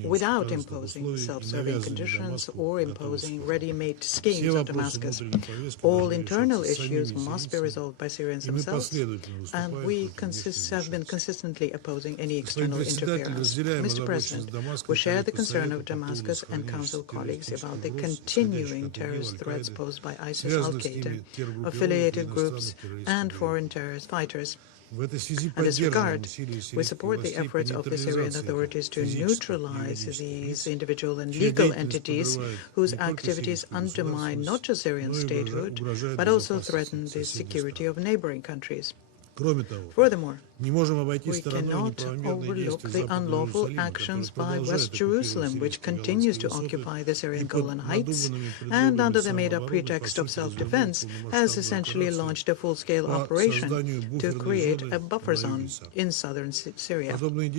without imposing self-serving conditions or imposing ready-made schemes on Damascus. All internal issues must be resolved by Syrians themselves, and we have been consistently opposing any external interference. Mr. President, we share the concern of Damascus and Council colleagues about the continuing terrorist threats posed by ISIS, Al-Qaeda, affiliated groups, and foreign terrorist fighters. In this regard, we support the efforts of the Syrian authorities to neutralize these individual and legal entities whose activities undermine not just Syrian statehood, but also threaten the security of neighboring countries. Furthermore, we cannot overlook the unlawful actions by West Jerusalem, which continues to occupy the Syrian Golan Heights, and under the made-up pretext of self-defense, has essentially launched a full-scale operation to create a buffer zone in southern Syria.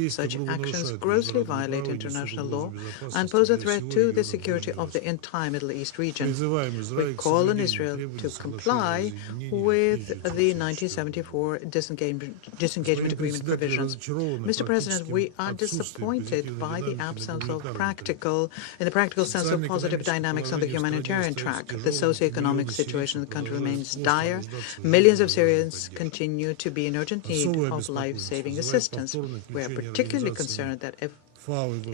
Such actions grossly violate international law and pose a threat to the security of the entire Middle East region. We call on Israel to comply with the 1974 disengagement agreement provisions. Mr. President, we are disappointed by the absence of practical sense of positive dynamics on the humanitarian track. The socioeconomic situation in the country remains dire. Millions of Syrians continue to be in urgent need of life-saving assistance. We are particularly concerned that FAO and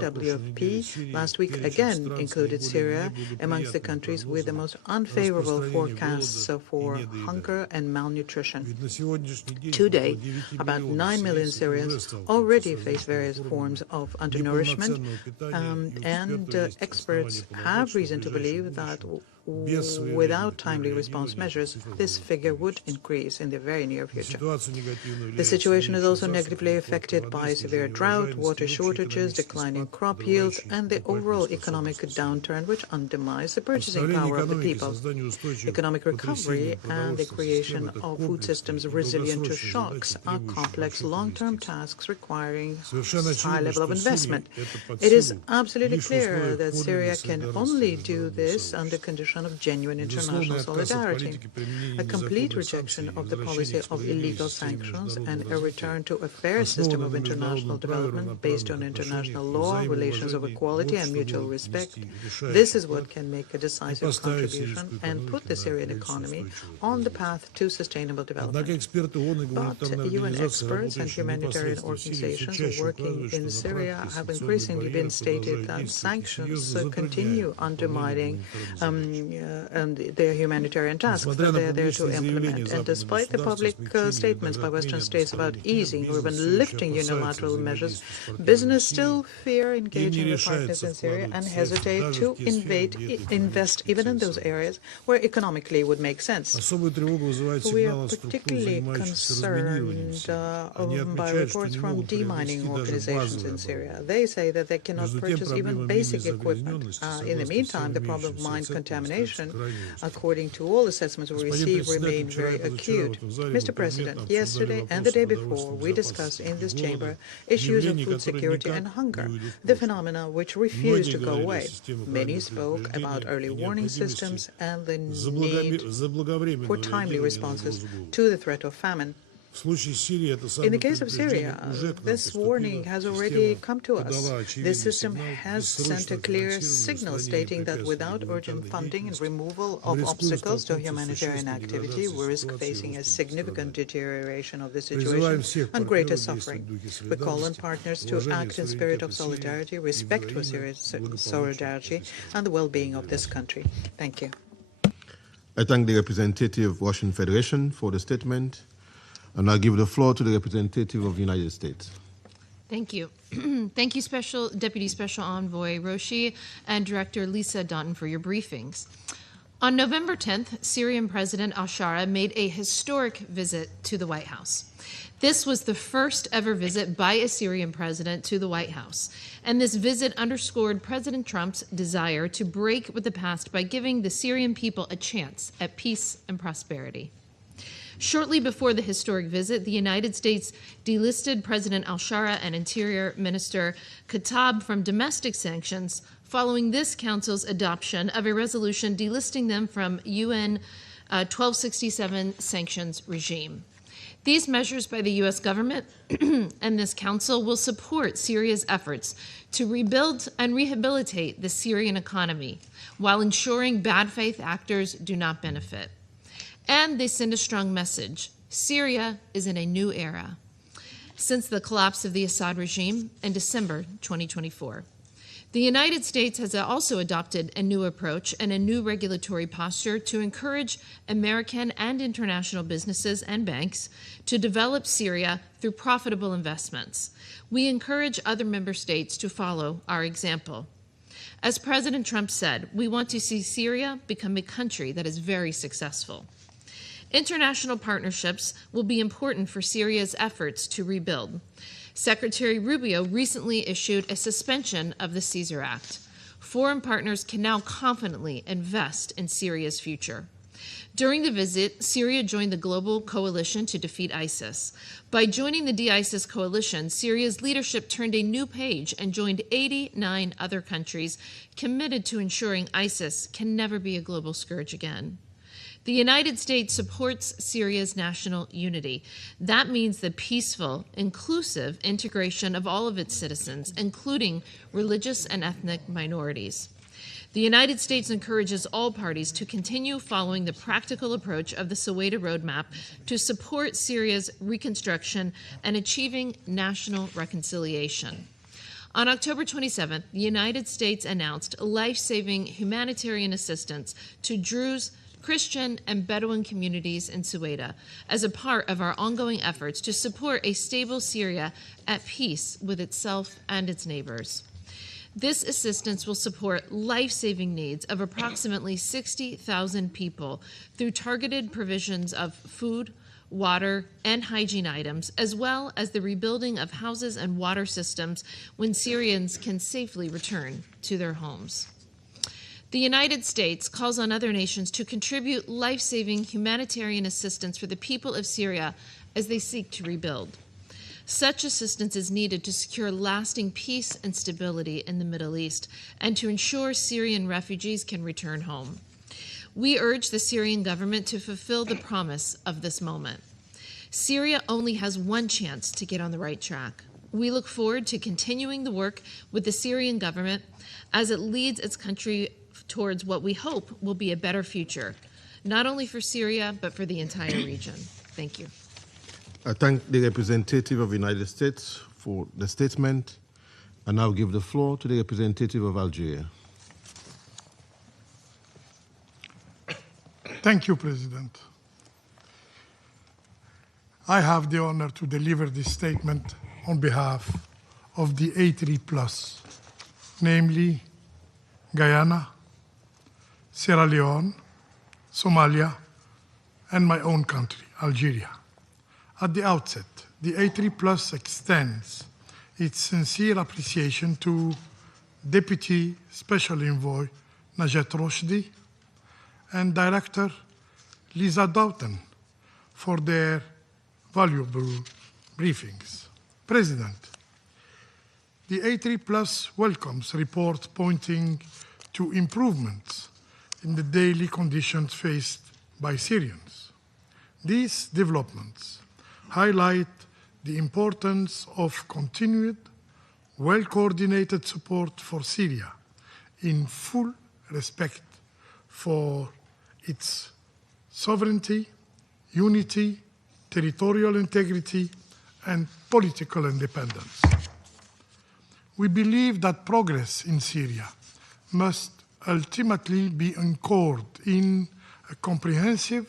WFP last week again included Syria amongst the countries with the most unfavorable forecasts for hunger and malnutrition. Today, about 9 million Syrians already face various forms of undernourishment, and experts have reason to believe that without timely response measures, this figure would increase in the very near future. The situation is also negatively affected by severe drought, water shortages, declining crop yields, and the overall economic downturn, which undermines the purchasing power of the people. Economic recovery and the creation of food systems resilient to shocks are complex long-term tasks requiring a high level of investment. It is absolutely clear that Syria can only do this under condition of genuine international solidarity. A complete rejection of the policy of illegal sanctions and a return to a fair system of international development based on international law, relations of equality and mutual respect. This is what can make a decisive contribution and put the Syrian economy on the path to sustainable development. But UN experts and humanitarian organizations working in Syria have increasingly been stated that sanctions continue undermining their humanitarian tasks that they are there to implement. And despite the public statements by Western states about easing or even lifting unilateral measures, business still fear engaging with partners in Syria and hesitate to invest even in those areas where economically it would make sense. We are particularly concerned by reports from demining organizations in Syria. They say that they cannot purchase even basic equipment. In the meantime, the problem of mine contamination, according to all assessments we receive, remain very acute. Mr. President, yesterday and the day before, we discussed in this chamber issues of food security and hunger, the phenomena which refuse to go away. Many spoke about early warning systems and the need for timely responses to the threat of famine. In the case of Syria, this warning has already come to us. This system has sent a clear signal stating that without urgent funding and removal of obstacles to humanitarian activity, we risk facing a significant deterioration of the situation and greater suffering. We call on partners to act in spirit of solidarity, respect for Syria's solidarity, and the well-being of this country. Thank you. I thank the representative of Russian Federation for the statement. And I'll give the floor to the representative of the United States. Thank you. Thank you, Deputy Special Envoy Roshi and Director Lisa Dunton for your briefings. On November 10th, Syrian President al-Shara made a historic visit to the White House. This was the first ever visit by a Syrian president to the White House, and this visit underscored President Trump's desire to break with the past by giving the Syrian people a chance at peace and prosperity. Shortly before the historic visit, the United States delisted President al-Shara and Interior Minister Khattab from domestic sanctions following this council's adoption of a resolution delisting them from UN 1267 sanctions regime. These measures by the U.S. government and this council will support Syria's efforts to rebuild and rehabilitate the Syrian economy while ensuring bad faith actors do not benefit. And they send a strong message. Syria is in a new era since the collapse of the Assad regime in December 2024. The United States has also adopted a new approach and a new regulatory posture to encourage American and international businesses and banks to develop Syria through profitable investments. We encourage other member states to follow our example. As President Trump said, we want to see Syria become a country that is very successful. International partnerships will be important for Syria's efforts to rebuild. Secretary Rubio recently issued a suspension of the Caesar Act. Foreign partners can now confidently invest in Syria's future. During the visit, Syria joined the global coalition to defeat ISIS. By joining the de-ISIS coalition, Syria's leadership turned a new page and joined 89 other countries committed to ensuring ISIS can never be a global scourge again. The United States supports Syria's national unity. That means the peaceful, inclusive integration of all of its citizens, including religious and ethnic minorities. The United States encourages all parties to continue following the practical approach of the Soweto Roadmap to support Syria's reconstruction and achieving national reconciliation. On October 27th, the United States announced life-saving humanitarian assistance to Druze, Christian, and Bedouin communities in Soweto as a part of our ongoing efforts to support a stable Syria at peace with itself and its neighbors. This assistance will support life-saving needs of approximately 60,000 people through targeted provisions of food, water, and hygiene items, as well as the rebuilding of houses and water systems when Syrians can safely return to their homes. The United States calls on other nations to contribute life-saving humanitarian assistance for the people of Syria as they seek to rebuild. Such assistance is needed to secure lasting peace and stability in the Middle East and to ensure Syrian refugees can return home. We urge the Syrian government to fulfill the promise of this moment. Syria only has one chance to get on the right track. We look forward to continuing the work with the Syrian government as it leads its country towards what we hope will be a better future, not only for Syria, but for the entire region. Thank you. I thank the representative of the United States for the statement. I now give the floor to the representative of Algeria. Thank you, President. I have the honor to deliver this statement on behalf of the A3+, namely Guyana, Sierra Leone, Somalia, and my own country, Algeria. At the outset, the A3+ extends its sincere appreciation to Deputy Special Envoy Najat Roshdi and Director Lisa Doughton for their valuable briefings. President, the A3+ welcomes reports pointing to improvements in the daily conditions faced by Syrians. These developments highlight the importance of continued, well-coordinated support for Syria in full respect for its sovereignty, unity, territorial integrity, and political independence. We believe that progress in Syria must ultimately be anchored in a comprehensive,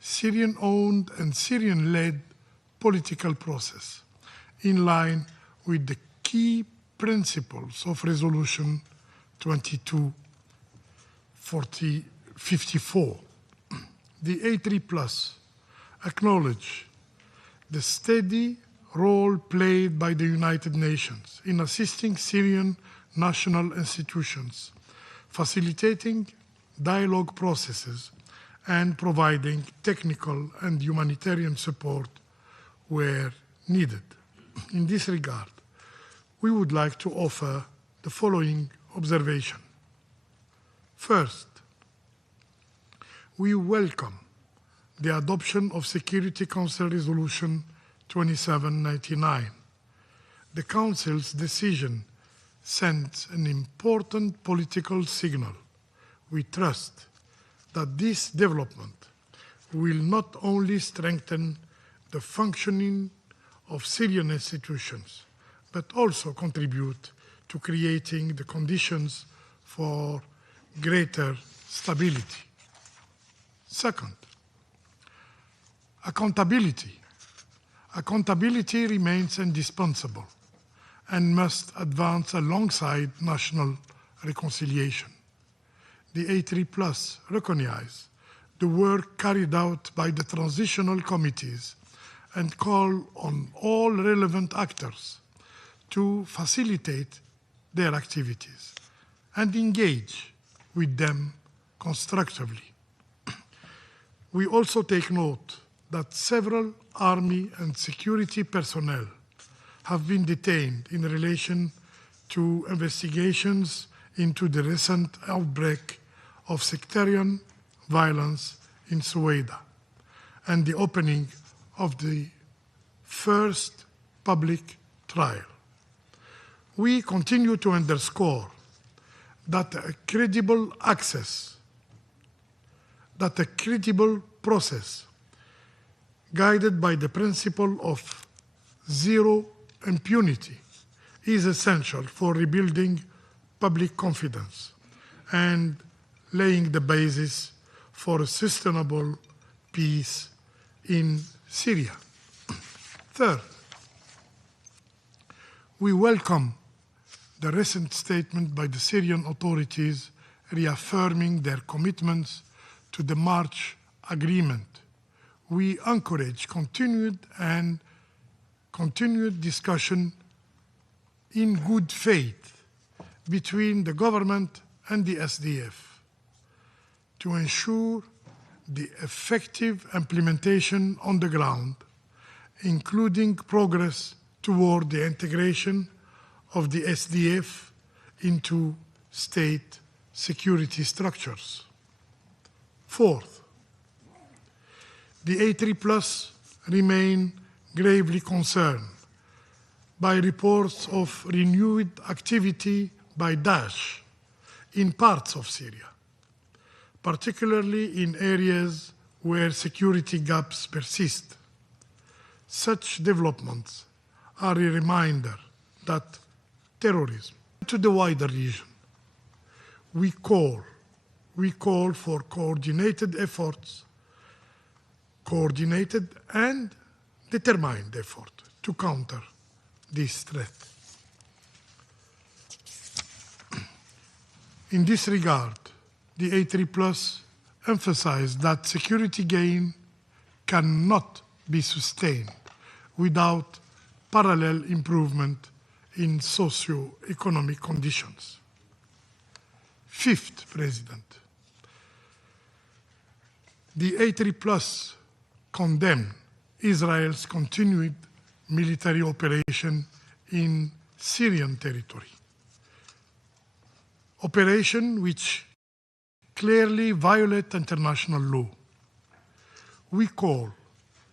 Syrian-owned and Syrian-led political process, in line with the key principles of Resolution 2254. The A3+ acknowledge the steady role played by the United Nations in assisting Syrian national institutions, facilitating dialogue processes, and providing technical and humanitarian support where needed. In this regard, we would like to offer the following observation. First, we welcome the adoption of Security Council Resolution 2799. The Council's decision sends an important political signal. We trust that this development will not only strengthen the functioning of Syrian institutions, but also contribute to creating the conditions for greater stability. Second, accountability. Accountability remains indispensable and must advance alongside national reconciliation. The A3+ recognize the work carried out by the transitional committees and call on all relevant actors to facilitate their activities and engage with them constructively. We also take note that several army and security personnel have been detained in relation to investigations into the recent outbreak of sectarian violence in Sueda and the opening of the first public trial. We continue to underscore that a credible process guided by the principle of zero impunity is essential for rebuilding public confidence and laying the basis for a sustainable peace in Syria. Third, we welcome the recent statement by the Syrian authorities reaffirming their commitments to the March agreement. We encourage continued discussion in good faith between the government and the SDF to ensure the effective implementation on the ground, including progress toward the integration of the SDF into state security structures. Fourth, the A3+ remain gravely concerned by reports of renewed activity by Daesh in parts of Syria, particularly in areas where security gaps persist. Such developments are a reminder that terrorism to the wider region. We call for coordinated and determined effort to counter this threat. In this regard, the A3+ emphasized that security gain cannot be sustained without parallel improvement in socio-economic conditions. Fifth, President, the A3+ condemned Israel's continued military operation in Syrian territory, operation which clearly violate international law. We call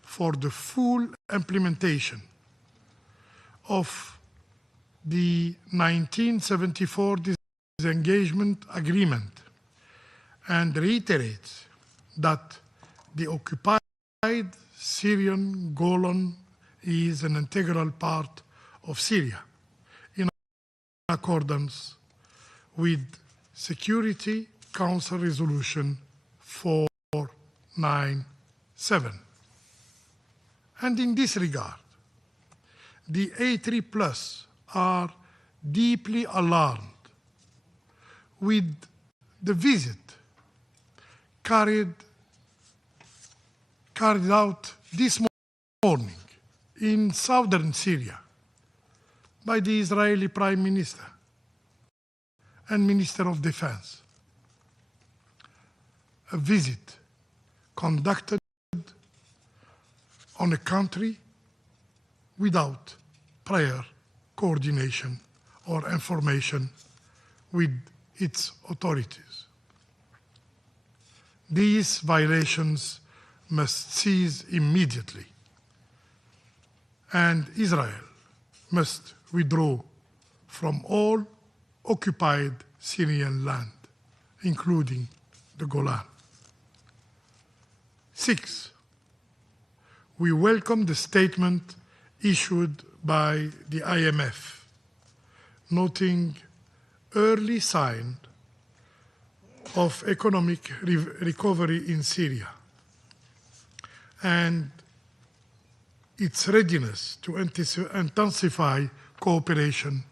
for the full implementation of the 1974 disengagement agreement and reiterates that the occupied Syrian Golan is an integral part of Syria in accordance with Security Council Resolution 497. And in this regard, the A3+ are deeply alarmed with the visit carried out this morning in southern Syria by the Israeli Prime Minister and Minister of Defense. A visit conducted on a country without prior coordination or information with its authorities. These violations must cease immediately, and Israel must withdraw from all occupied Syrian land, including the Golan. 6, we welcome the statement issued by the IMF, noting early sign of economic recovery in Syria and its readiness to intensify cooperation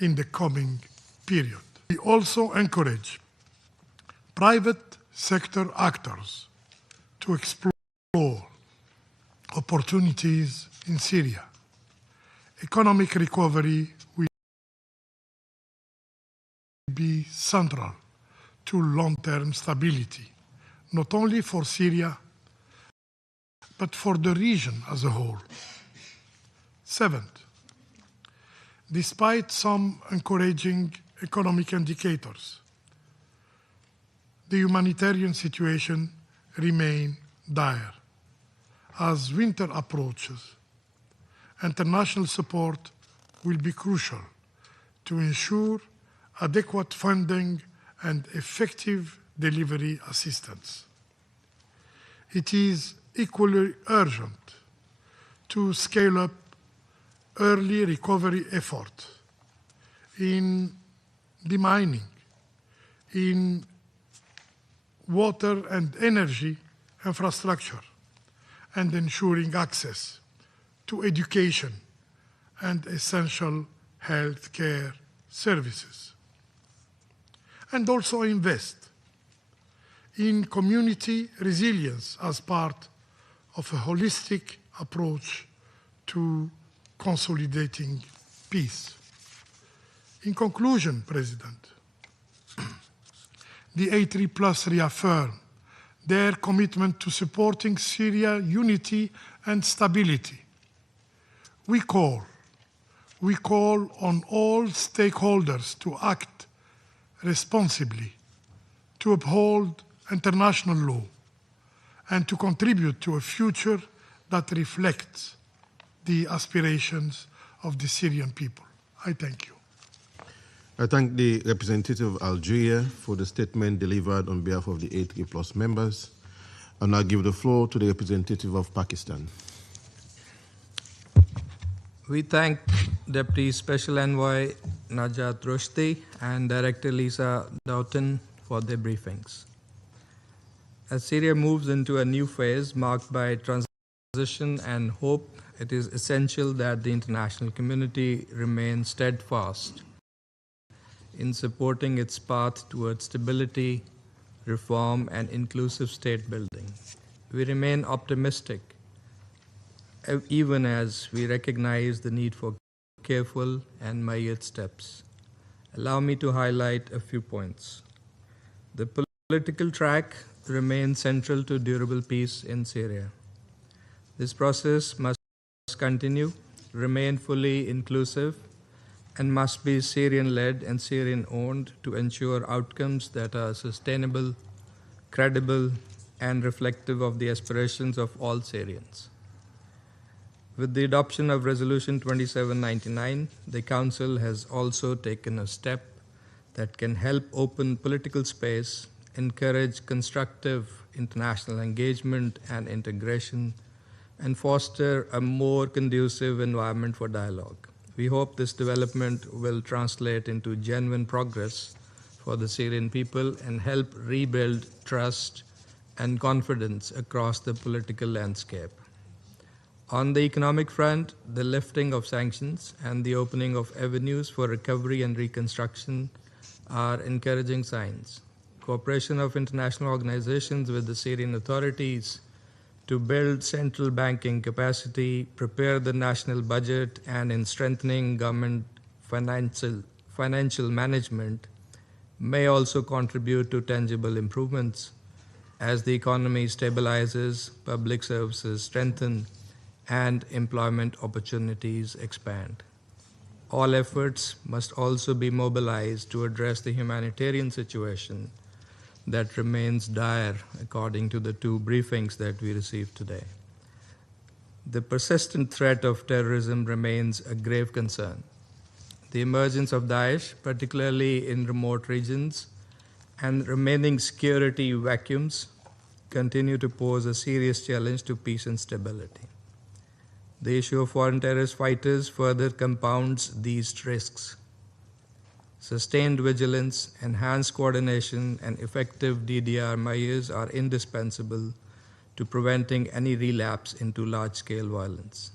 in the coming period. We also encourage private sector actors to explore opportunities in Syria. Economic recovery will be central to long-term stability, not only for Syria, but for the region as a whole. 7th, despite some encouraging economic indicators, the humanitarian situation remains dire. As winter approaches, international support will be crucial to ensure adequate funding and effective delivery assistance. It is equally urgent to scale up early recovery efforts in demining, in water and energy infrastructure, and ensuring access to education and essential health care services, and also invest in community resilience as part of a holistic approach to consolidating peace. In conclusion, President, the A3+ reaffirmed their commitment to supporting Syria unity and stability. We call on all stakeholders to act responsibly, to uphold international law, and to contribute to a future that reflects the aspirations of the Syrian people. I thank you. I thank the representative of Algeria for the statement delivered on behalf of the A3+ members. And I give the floor to the representative of Pakistan. We thank Deputy Special Envoy Najat Rushdie and Director Lisa Doughton for their briefings. As Syria moves into a new phase marked by transition and hope, it is essential that the international community remain steadfast in supporting its path towards stability, reform, and inclusive state building. We remain optimistic, even as we recognize the need for careful and measured steps. Allow me to highlight a few points. The political track remains central to durable peace in Syria. This process must continue, remain fully inclusive, and must be Syrian-led and Syrian-owned to ensure outcomes that are sustainable, credible, and reflective of the aspirations of all Syrians. With the adoption of Resolution 2799, the Council has also taken a step that can help open political space, encourage constructive international engagement and integration, and foster a more conducive environment for dialogue. We hope this development will translate into genuine progress for the Syrian people and help rebuild trust and confidence across the political landscape. On the economic front, the lifting of sanctions and the opening of avenues for recovery and reconstruction are encouraging signs. Cooperation of international organizations with the Syrian authorities to build central banking capacity, prepare the national budget, and in strengthening government financial management may also contribute to tangible improvements as the economy stabilizes, public services strengthen, and employment opportunities expand. All efforts must also be mobilized to address the humanitarian situation that remains dire, according to the two briefings that we received today. The persistent threat of terrorism remains a grave concern. The emergence of Daesh, particularly in remote regions, and remaining security vacuums continue to pose a serious challenge to peace and stability. The issue of foreign terrorist fighters further compounds these risks. Sustained vigilance, enhanced coordination, and effective DDR measures are indispensable to preventing any relapse into large-scale violence.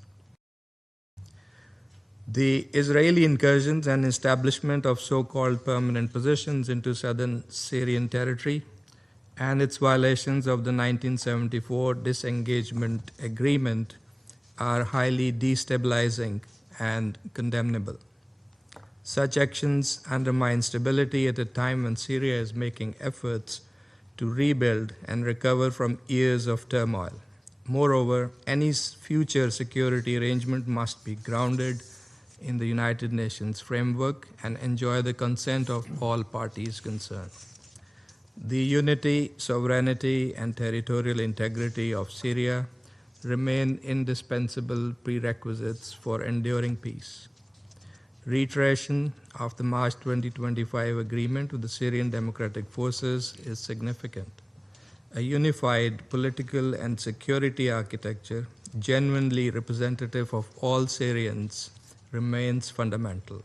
The Israeli incursions and establishment of so-called permanent positions into southern Syrian territory and its violations of the 1974 disengagement agreement are highly destabilizing and condemnable. Such actions undermine stability at a time when Syria is making efforts to rebuild and recover from years of turmoil. Moreover, any future security arrangement must be grounded in the United Nations framework and enjoy the consent of all parties concerned. The unity, sovereignty, and territorial integrity of Syria remain indispensable prerequisites for enduring peace. Reiteration of the March 2025 agreement with the Syrian Democratic Forces is significant. A unified political and security architecture, genuinely representative of all Syrians, remains fundamental.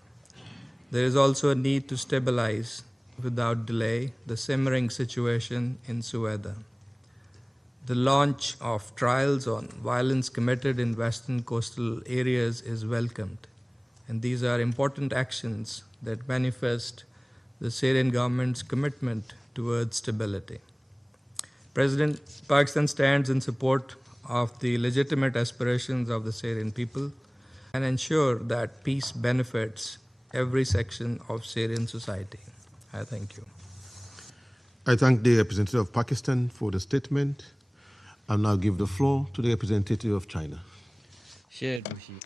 There is also a need to stabilize, without delay, the simmering situation in Sueda. The launch of trials on violence committed in western coastal areas is welcomed, and these are important actions that manifest the Syrian government's commitment towards stability. Pakistan stands in support of the legitimate aspirations of the Syrian people and ensure that peace benefits every section of Syrian society. I thank you. I thank the representative of Pakistan for the statement. I'll now give the floor to the representative of China.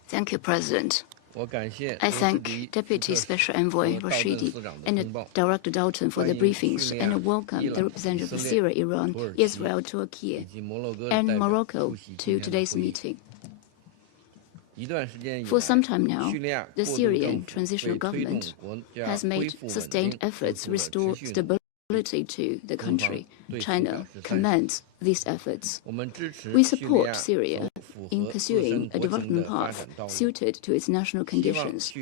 Thank you, President. I thank Deputy Special Envoy Rashidi and Director Dalton for the briefings and welcome the representatives of Syria, Iran, Israel, Turkey, and Morocco to today's meeting. For some time now, the Syrian transitional government has made sustained efforts to restore stability to the country. China commends these efforts. We support Syria in pursuing a development path suited to its national conditions.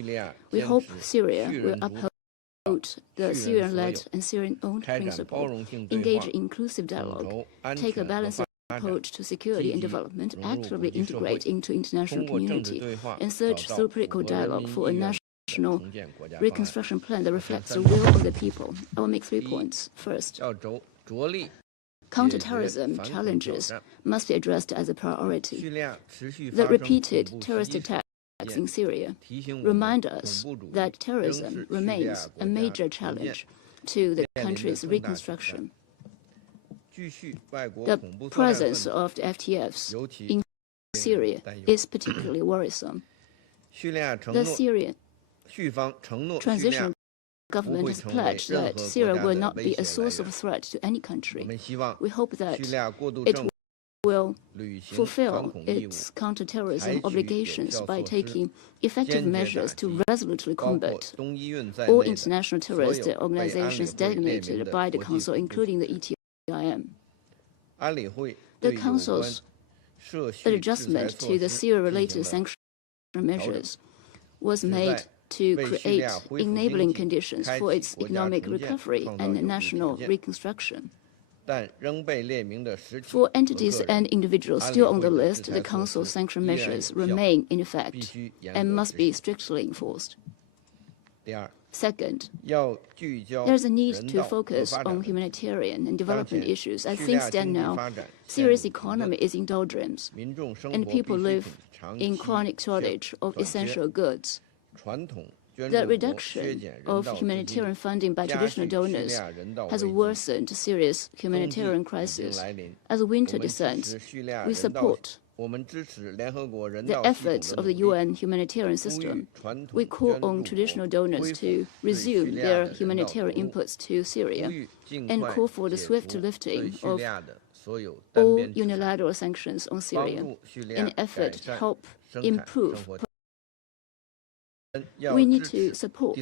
We hope Syria will uphold the Syrian-led and Syrian-owned principle, engage in inclusive dialogue, take a balanced approach to security and development, actively integrate into international community, and search through political dialogue for a national reconstruction plan that reflects the will of the people. I will make 3 points. First, counterterrorism challenges must be addressed as a priority. The repeated terrorist attacks in Syria remind us that terrorism remains a major challenge to the country's reconstruction. The presence of the FTFs in Syria is particularly worrisome. The Syrian transitional government has pledged that Syria will not be a source of threat to any country. We hope that it will fulfill its counterterrorism obligations by taking effective measures to resolutely combat all international terrorist organizations designated by the Council, including the ETIM. The Council's adjustment to the Syria-related sanction measures was made to create enabling conditions for its economic recovery and national reconstruction. For entities and individuals still on the list, the Council's sanction measures remain in effect and must be strictly enforced. Second, there is a need to focus on humanitarian and development issues. As things stand now, Syria's economy is in doldrums, and people live in chronic shortage of essential goods. The reduction of humanitarian funding by traditional donors has worsened Syria's humanitarian crisis. As winter descends, we support the efforts of the UN humanitarian system. We call on traditional donors to resume their humanitarian inputs to Syria and call for the swift lifting of all unilateral sanctions on Syria in an effort to help improve. We need to support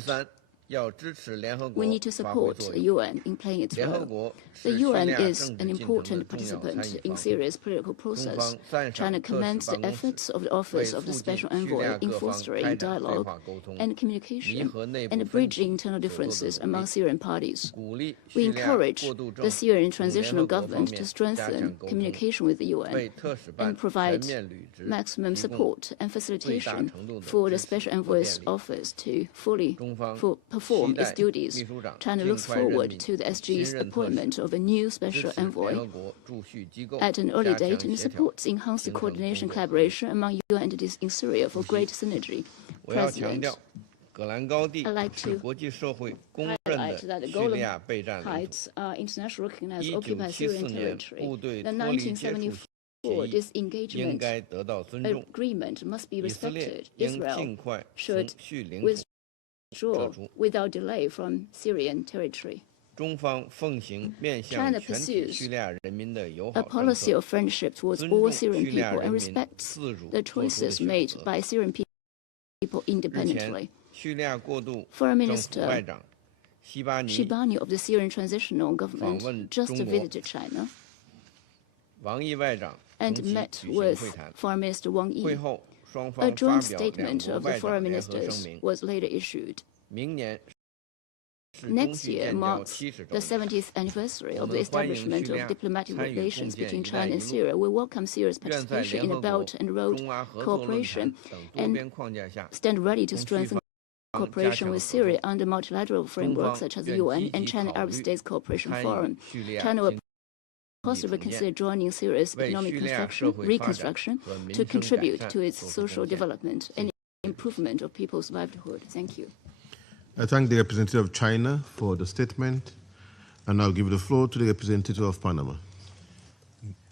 the UN in playing its role. The UN is an important participant in Syria's political process. China commends the efforts of the Office of the Special Envoy in fostering dialogue and communication and bridging internal differences among Syrian parties. We encourage the Syrian transitional government to strengthen communication with the UN and provide maximum support and facilitation for the Special Envoy's office to fully perform its duties. China looks forward to the SG's appointment of a new special envoy at an early date and supports enhanced coordination collaboration among UN entities in Syria for greater synergy. President, I'd like to highlight that the Golan Heights are internationally recognized occupied Syrian territory. The 1974 disengagement agreement must be respected. Israel should withdraw without delay from Syrian territory. China pursues a policy of friendship towards all Syrian people and respects the choices made by Syrian people independently. Foreign Minister Shibani of the Syrian Transitional Government just visited China and met with Foreign Minister Wang Yi. A joint statement of the foreign ministers was later issued. Next year marks the 70th anniversary of the establishment of diplomatic relations between China and Syria. We welcome Syria's participation in the Belt and Road cooperation and stand ready to strengthen cooperation with Syria under multilateral frameworks such as the UN and China-Arab States Cooperation Forum. China will possibly consider joining Syria's economic reconstruction to contribute to its social development and improvement of people's livelihood. Thank you. I thank the representative of China for the statement, and I'll give the floor to the representative of Panama.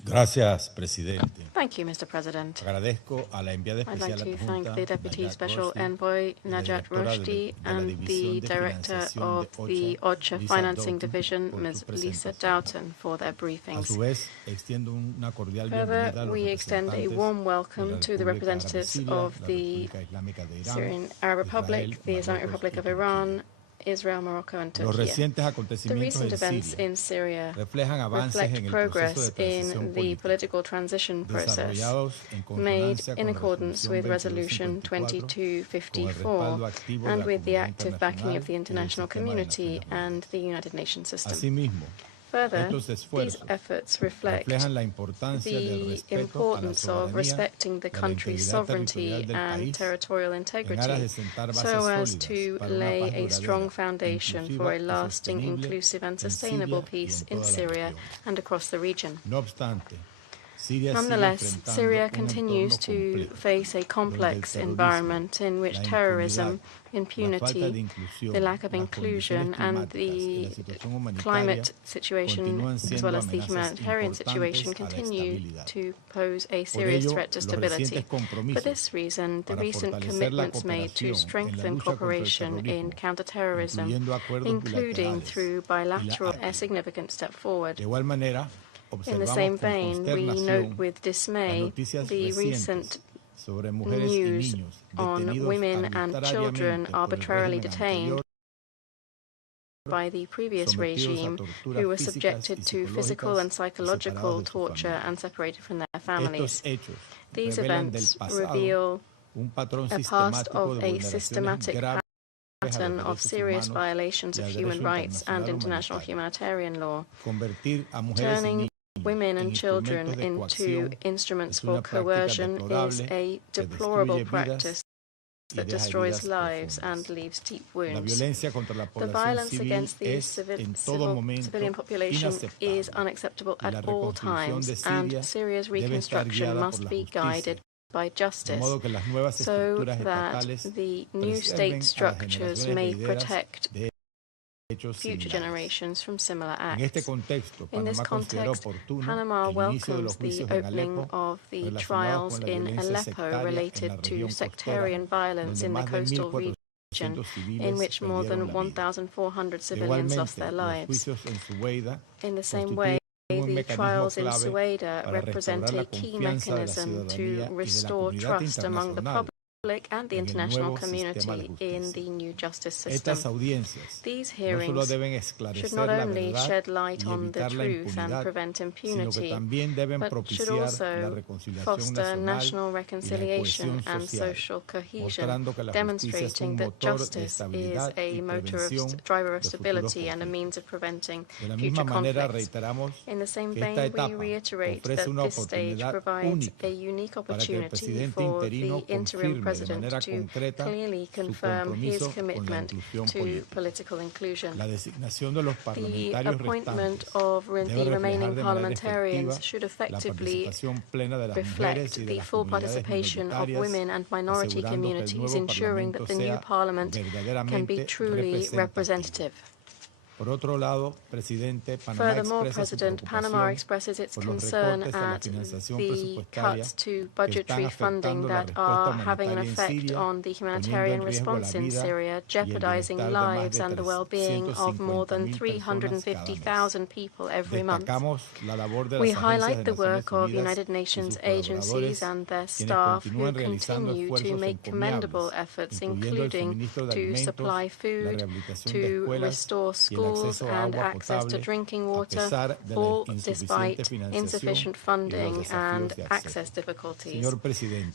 Gracias, Presidente. Thank you, Mr. President. Agradezco a la enviada I'd like especial to thank adjunta, the Deputy Najat Special Rushdie, Envoy, y la Najat directora Rushdie, de la and the División de Director Financiación of de the OCHA, OCHA Lisa Financing Doughton, Division, por Ms. su Lisa presentación. Doughton, for their A briefings. su vez, extiendo una cordial Further, bienvenida a los we extend a representantes warm welcome de la to the República Árabe representatives Siria, of la the República Islámica de Irán, Syrian Arab Republic, Israel, the Islamic Marruecos Republic y of Turquía. Iran, Israel, Morocco, and Los Turkey. recientes The acontecimientos recent en events Siria in Syria reflejan avances reflect en el progress proceso de transición in the política, political transition process desarrollados en made consonancia in con la accordance with Resolution 2254 and with the active backing of the international community and the United Nations system. Asimismo, Further, estos these esfuerzos efforts reflect reflejan la importancia del the respeto a la importance of soberanía respecting the y a la country's integridad sovereignty territorial del and país territorial en integrity aras de sentar bases so as sólidas to para una lay paz a strong duradera, foundation inclusiva for a y lasting, sostenible inclusive and en sustainable Siria y peace en in toda la Syria región. and across the region. No obstante, Siria Nonetheless, sigue enfrentando Syria un continues entorno to complejo, face a donde el complex terrorismo, environment in which la terrorism, impunidad, la falta de impunity, inclusión, the lack of las inclusion, condiciones and climáticas y la the situación humanitaria climate situation, continúan as siendo well as the amenazas humanitarian situation, importantes a la continue estabilidad. to pose a Por serious ello, threat to los stability. recientes For compromisos this reason, the para recent fortalecer la commitments made to cooperación en la strengthen lucha contra el cooperation in terrorismo, counterterrorism, incluyendo acuerdos including bilaterales through y la bilateral, a ACNUR. significant step forward. De igual manera, In the observamos same con vein, we note consternación with las dismay noticias the recientes recent sobre mujeres y news niños on detenidos women and children arbitrariamente por el arbitrarily régimen detained anterior, by the previous sometidos a regime, torturas who were físicas subjected y to physical psicológicas and y psychological separados de sus torture familias. and separated from their Estos families. hechos These revelan del events pasado reveal un patrón a past sistemático of de a vulneraciones systematic graves a los pattern of derechos serious humanos violations y of al human derecho rights and international humanitario. humanitarian law, Convertir a mujeres y turning niños women en and children instrumentos de into coacción instruments es for una práctica coercion is deplorable a que deplorable destruye vidas practice y that deja destroys heridas lives profundas. and leaves deep La wounds. violencia contra la The población violence civil against the es en todo momento civilian population inaceptable is unacceptable y la at all reconstrucción times, de Siria and Syria's debe estar reconstruction guiada por must la be justicia, guided by de justice, modo que las nuevas so estructuras that estatales the new preserven state a las structures generaciones may venideras protect de hechos future similares. generations from similar En este acts. contexto, In this Panamá considera context, oportuno Panama el inicio de los welcomes the juicios en opening Alepo of the relacionados trials con la in violencia Aleppo sectaria en related la to región costera, sectarian violence donde in the más de coastal 1.400 region, in civiles which more than perdieron la vida. 1,400 civilians lost Igualmente, their los lives. juicios en Sueida In the same constituyen way, un the mecanismo trials in clave Sueda para represent restaurar la a key confianza de la mechanism ciudadanía to y de la restore comunidad trust among the internacional public and the en el international nuevo sistema de community in justicia. the new justice system. Estas audiencias These no solo hearings deben should esclarecer not la only verdad shed light y on the evitar la truth and impunidad, prevent sino que impunity, también deben but should propiciar la also reconciliación foster nacional national y la reconciliation cohesión and social, social cohesion, mostrando que la justicia es un demonstrating that motor de justice is estabilidad a y motor prevención of driver of de futuros stability and a conflictos. means of preventing De la future misma manera, conflicts. reiteramos In the same que vein, esta we etapa reiterate ofrece that una this stage oportunidad provides única a unique para que el opportunity presidente for interino the interim confirme de president manera to concreta clearly su confirm his compromiso con la commitment inclusión to política. political inclusion. La designación de los The parlamentarios appointment restantes of debe the reflejar remaining de manera parliamentarians efectiva should la effectively participación plena de las mujeres reflect y de the las full comunidades participation of minoritarias, women and minority asegurando que el communities, nuevo ensuring that the new Parlamento parliament sea can be verdaderamente truly representativo. representative. Por otro lado, Presidente, Panamá Furthermore, expresa su President, Panama preocupación expresses its por los concern recortes a la at financiación the presupuestaria cuts to que budgetary están funding afectando la that respuesta are having an humanitaria en effect Siria, on the poniendo humanitarian en riesgo la response in vida Syria, y el jeopardizing bienestar de más lives de and the well-being of more than 350,000 personas cada mes. 350,000 people every month. Destacamos la labor de We las agencias highlight de the Naciones work of Unidas United y Nations sus agencies colaboradores, and their quienes staff who continúan realizando continue to esfuerzos make commendable encomiables, efforts, incluyendo el including suministro de to alimentos, supply la food, rehabilitación de to escuelas restore y el schools and access to drinking water, all despite insufficient funding and access difficulties.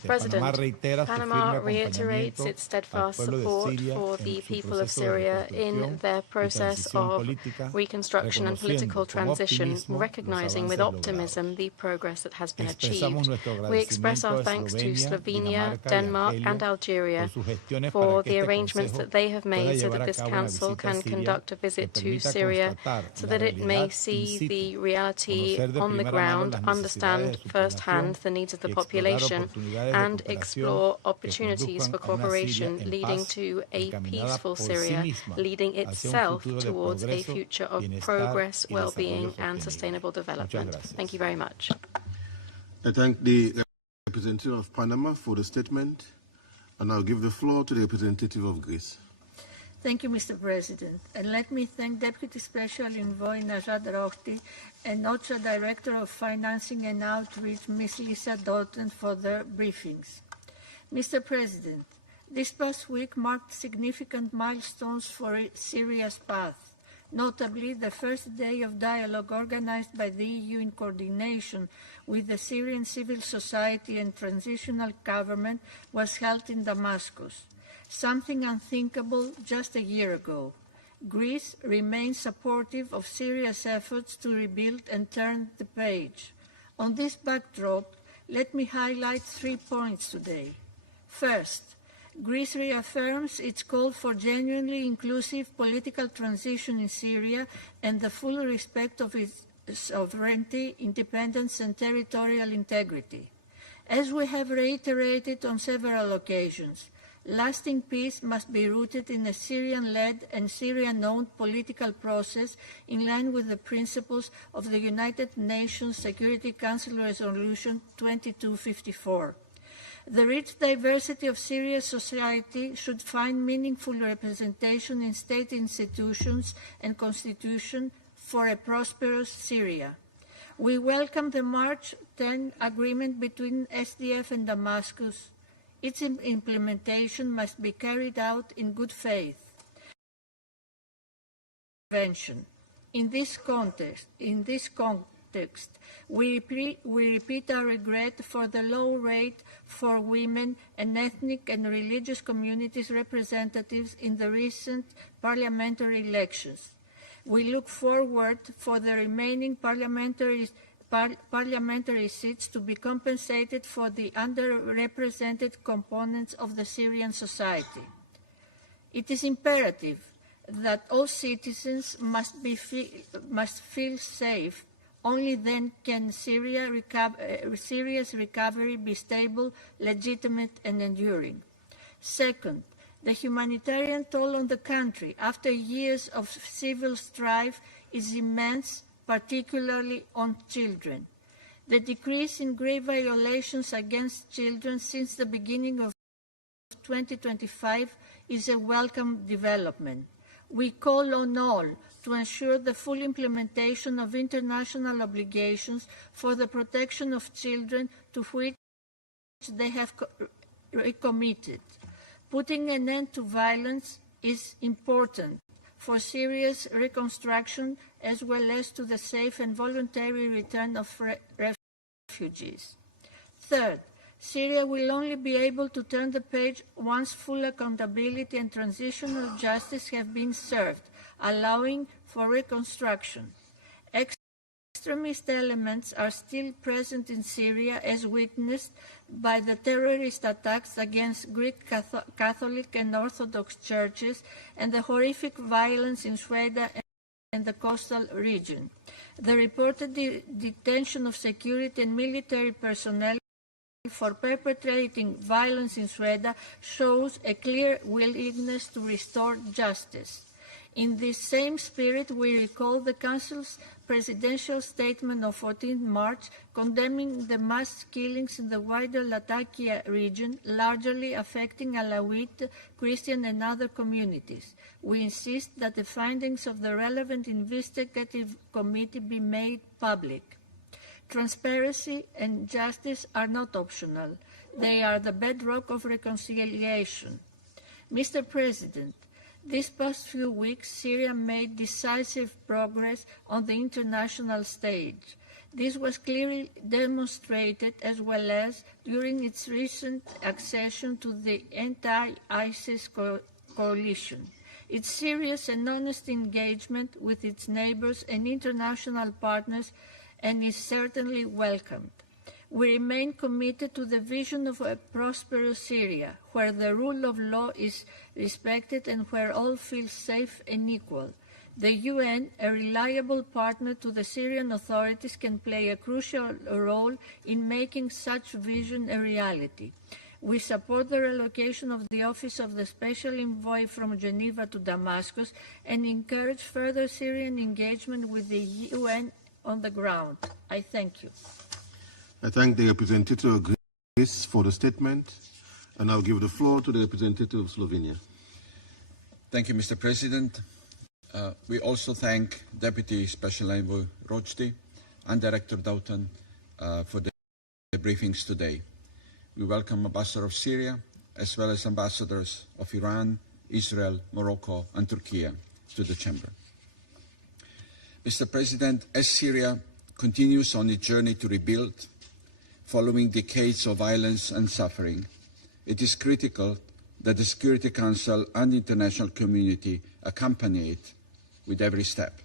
President, Panama reiterates its steadfast support for the people of Syria in their process of reconstruction and political transition, recognizing with optimism the progress that has been achieved. We express our thanks to Slovenia, Denmark, and Algeria for the arrangements that they have made so that this Council can conduct a visit to Syria so that it may see the reality on the ground, understand firsthand the needs of the population, and explore opportunities for cooperation leading to a peaceful Syria, leading itself towards a future of progress, well-being, and sustainable development. Thank you very much. I thank the representative of Panama for the statement, and I'll give the floor to the representative of Greece. Thank you, Mr. President. And let me thank Deputy Special Envoy Najat Rohti and OCHA Director of Financing and Outreach, Ms. Lisa Doughton, for their briefings. Mr. President, this past week marked significant milestones for Syria's path. Notably, the first day of dialogue organized by the EU in coordination with the Syrian civil society and transitional government was held in Damascus, something unthinkable just a year ago. Greece remains supportive of Syria's efforts to rebuild and turn the page. On this backdrop, let me highlight 3 points today. First, Greece reaffirms its call for genuinely inclusive political transition in Syria and the full respect of its sovereignty, independence, and territorial integrity. As we have reiterated on several occasions, lasting peace must be rooted in a Syrian-led and Syrian-owned political process in line with the principles of the United Nations Security Council Resolution 2254. The rich diversity of Syria's society should find meaningful representation in state institutions and constitution for a prosperous Syria. We welcome the March 10 agreement between SDF and Damascus. Its implementation must be carried out in good faith. In this context, we repeat our regret for the low rate for women and ethnic and religious communities representatives in the recent parliamentary elections. We look forward for the remaining parliamentary seats to be compensated for the underrepresented components of the Syrian society. It is imperative that all citizens must feel safe. Only then can Syria's recovery be stable, legitimate, and enduring. Second, the humanitarian toll on the country after years of civil strife is immense, particularly on children. The decrease in grave violations against children since the beginning of 2025 is a welcome development. We call on all to ensure the full implementation of international obligations for the protection of children to which they have recommitted. Putting an end to violence is important for Syria's reconstruction as well as to the safe and voluntary return of refugees. Third, Syria will only be able to turn the page once full accountability and transitional justice have been served, allowing for reconstruction. Extremist elements are still present in Syria, as witnessed by the terrorist attacks against Greek Catholic and Orthodox churches and the horrific violence in Sweden and the coastal region. The reported detention of security and military personnel for perpetrating violence in Sweden shows a clear willingness to restore justice. In this same spirit, we recall the Council's presidential statement of 14 March condemning the mass killings in the wider Latakia region, largely affecting Alawite, Christian and other communities. We insist that the findings of the relevant investigative committee be made public. Transparency and justice are not optional. They are the bedrock of reconciliation. Mr. President, These past few weeks, Syria made decisive progress on the international stage. This was clearly demonstrated as well as during its recent accession to the anti-ISIS coalition. Its serious and honest engagement with its neighbors and international partners and is certainly welcomed. We remain committed to the vision of a prosperous Syria, where the rule of law is respected and where all feel safe and equal. The UN, a reliable partner to the Syrian authorities, can play a crucial role in making such vision a reality. We support the relocation of the Office of the Special Envoy from Geneva to Damascus and encourage further Syrian engagement with the UN on the ground. I thank you. I thank the representative of Greece for the statement, and I'll give the floor to the representative of Slovenia. Thank you, Mr. President. We also thank Deputy Special Envoy Rojdi and Director Doughton for the briefings today. We welcome Ambassador of Syria, as well as ambassadors of Iran, Israel, Morocco, and Turkey to the Chamber. Mr. President, as Syria continues on its journey to rebuild, following decades of violence and suffering, it is critical that the Security Council and the international community accompany it with every step.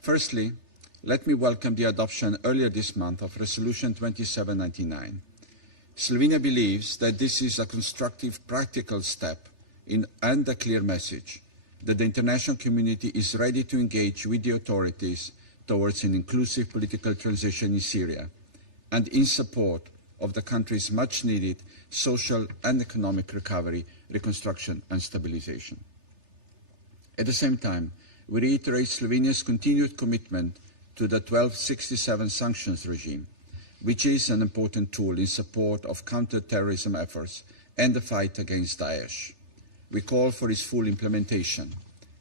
Firstly, let me welcome the adoption earlier this month of Resolution 2799. Slovenia believes that this is a constructive, practical step and a clear message that the international community is ready to engage with the authorities towards an inclusive political transition in Syria and in support of the country's much-needed social and economic recovery, reconstruction and stabilization. At the same time, we reiterate Slovenia's continued commitment to the 1267 sanctions regime, which is an important tool in support of counter-terrorism efforts and the fight against Daesh. We call for its full implementation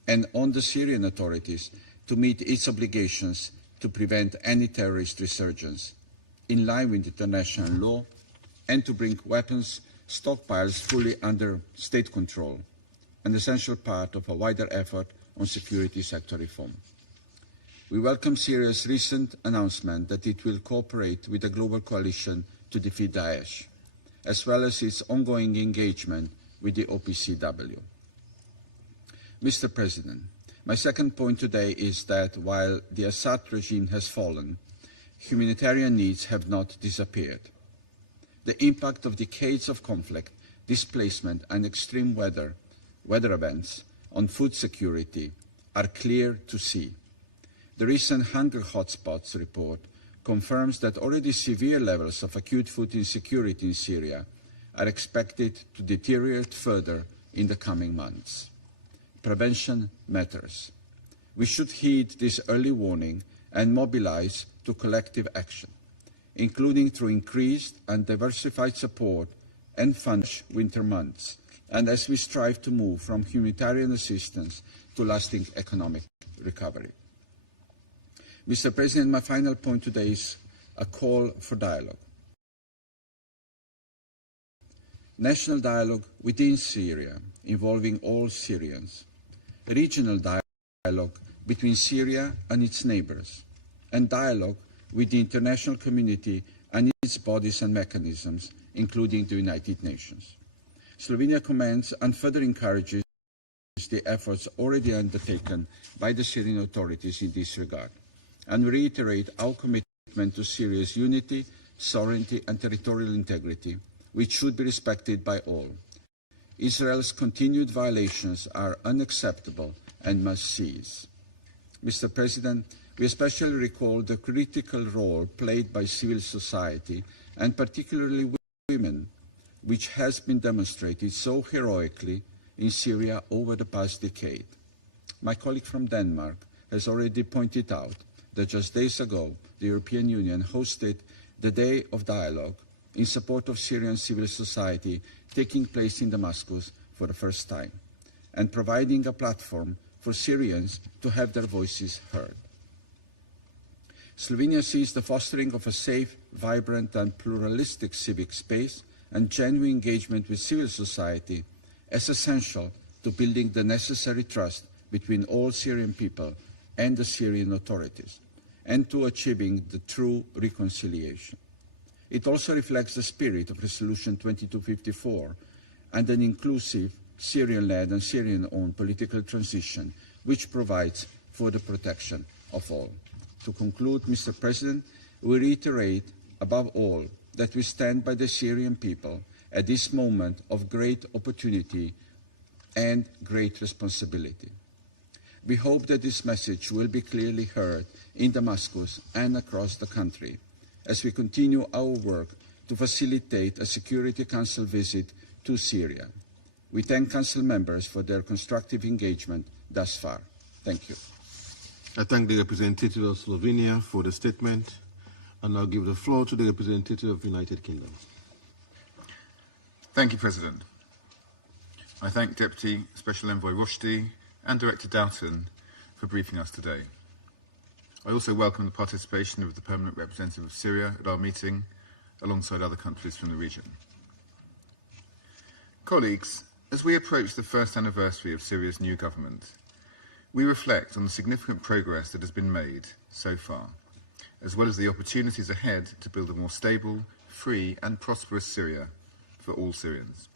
and on the Syrian authorities to meet its obligations to prevent any terrorist resurgence in line with international law and to bring weapons stockpiles fully under state control, an essential part of a wider effort on security sector reform. We welcome Syria's recent announcement that it will cooperate with the global coalition to defeat Daesh, as well as its ongoing engagement with the OPCW. Mr. President, my second point today is that while the Assad regime has fallen, humanitarian needs have not disappeared. The impact of decades of conflict, displacement, and extreme weather events on food security are clear to see. The recent Hunger Hotspots report confirms that already severe levels of acute food insecurity in Syria are expected to deteriorate further in the coming months. Prevention matters. We should heed this early warning and mobilize to collective action, including through increased and diversified support and funds winter months, and as we strive to move from humanitarian assistance to lasting economic recovery. Mr. President, my final point today is a call for dialogue. National dialogue within Syria, involving all Syrians, regional dialogue between Syria and its neighbors, and dialogue with the international community and its bodies and mechanisms, including the United Nations. Slovenia commends and further encourages the efforts already undertaken by the Syrian authorities in this regard, and reiterate our commitment to Syria's unity, sovereignty and territorial integrity, which should be respected by all. Israel's continued violations are unacceptable and must cease. Mr. President, we especially recall the critical role played by civil society, and particularly women, which has been demonstrated so heroically in Syria over the past decade. My colleague from Denmark has already pointed out that just days ago, the European Union hosted the Day of Dialogue in support of Syrian civil society, taking place in Damascus for the first time, and providing a platform for Syrians to have their voices heard. Slovenia sees the fostering of a safe, vibrant and pluralistic civic space and genuine engagement with civil society as essential to building the necessary trust between all Syrian people and the Syrian authorities, and to achieving the true reconciliation. It also reflects the spirit of Resolution 2254 and an inclusive Syrian-led and Syrian-owned political transition which provides for the protection of all. To conclude, Mr. President, we reiterate above all that we stand by the Syrian people at this moment of great opportunity and great responsibility. We hope that this message will be clearly heard in Damascus and across the country as we continue our work to facilitate a Security Council visit to Syria. We thank Council members for their constructive engagement thus far. Thank you. I thank the representative of Slovenia for the statement, and now give the floor to the representative of the United Kingdom. Thank you, President. I thank Deputy Special Envoy Rushdie and Director Doughton for briefing us today. I also welcome the participation of the Permanent Representative of Syria at our meeting, alongside other countries from the region. Colleagues, as we approach the first anniversary of Syria's new government, we reflect on the significant progress that has been made so far, as well as the opportunities ahead to build a more stable, free and prosperous Syria for all Syrians.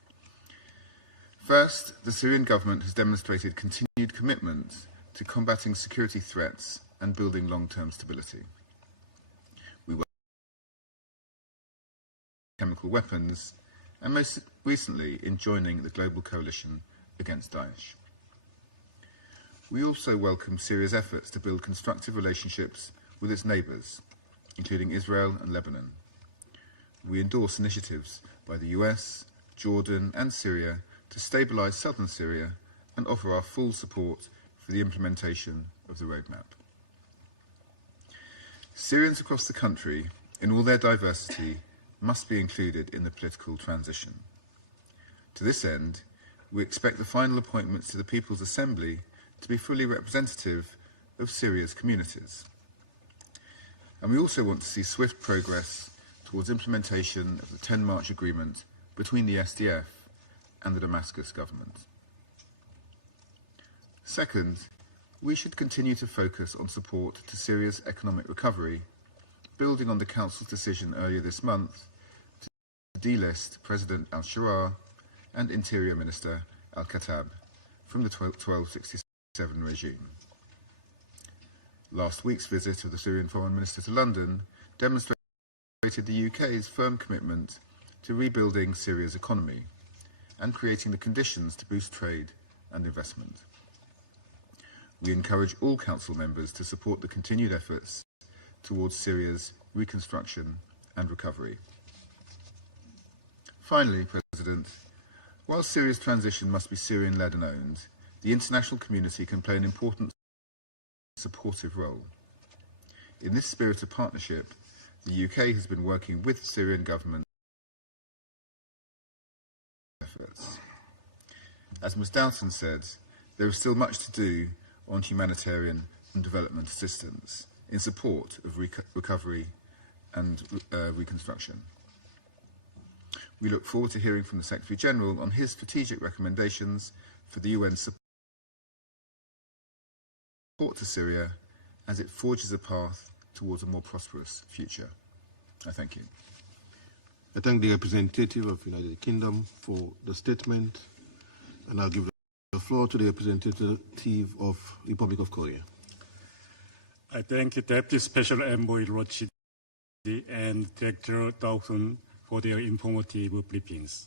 First, the Syrian government has demonstrated continued commitment to combating security threats and building long-term stability. We welcome chemical weapons, and most recently in joining the global coalition against Daesh. We also welcome Syria's efforts to build constructive relationships with its neighbours, including Israel and Lebanon. We endorse initiatives by the US, Jordan and Syria to stabilise southern Syria and offer our full support for the implementation of the roadmap. Syrians across the country, in all their diversity, must be included in the political transition. To this end, we expect the final appointments to the People's Assembly to be fully representative of Syria's communities. And we also want to see swift progress towards implementation of the 10 March agreement between the SDF and the Damascus government. Second, we should continue to focus on support to Syria's economic recovery, building on the Council's decision earlier this month to delist President al-Sharaa and Interior Minister al-Khattab from the 1267 regime. Last week's visit of the Syrian Foreign Minister to London demonstrated the UK's firm commitment to rebuilding Syria's economy and creating the conditions to boost trade and investment. We encourage all Council members to support the continued efforts towards Syria's reconstruction and recovery. Finally, President, while Syria's transition must be Syrian-led and owned, the international community can play an important supportive role. In this spirit of partnership, the UK has been working with the Syrian government efforts. As Ms Doughton said, there is still much to do on humanitarian and development assistance in support of recovery and reconstruction. We look forward to hearing from the Secretary-General on his strategic recommendations for the UN support to Syria as it forges a path towards a more prosperous future. I thank you. I thank the representative of the United Kingdom for the statement, and I'll give the floor to the representative of the Republic of Korea. I thank Deputy Special Envoy Rushdie and Director Doughton for their informative briefings.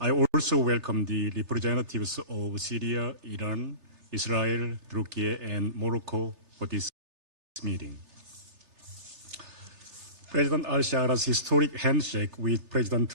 I also welcome the representatives of Syria, Iran, Israel, Turkey, and Morocco for this meeting. President al-Shara's historic handshake with President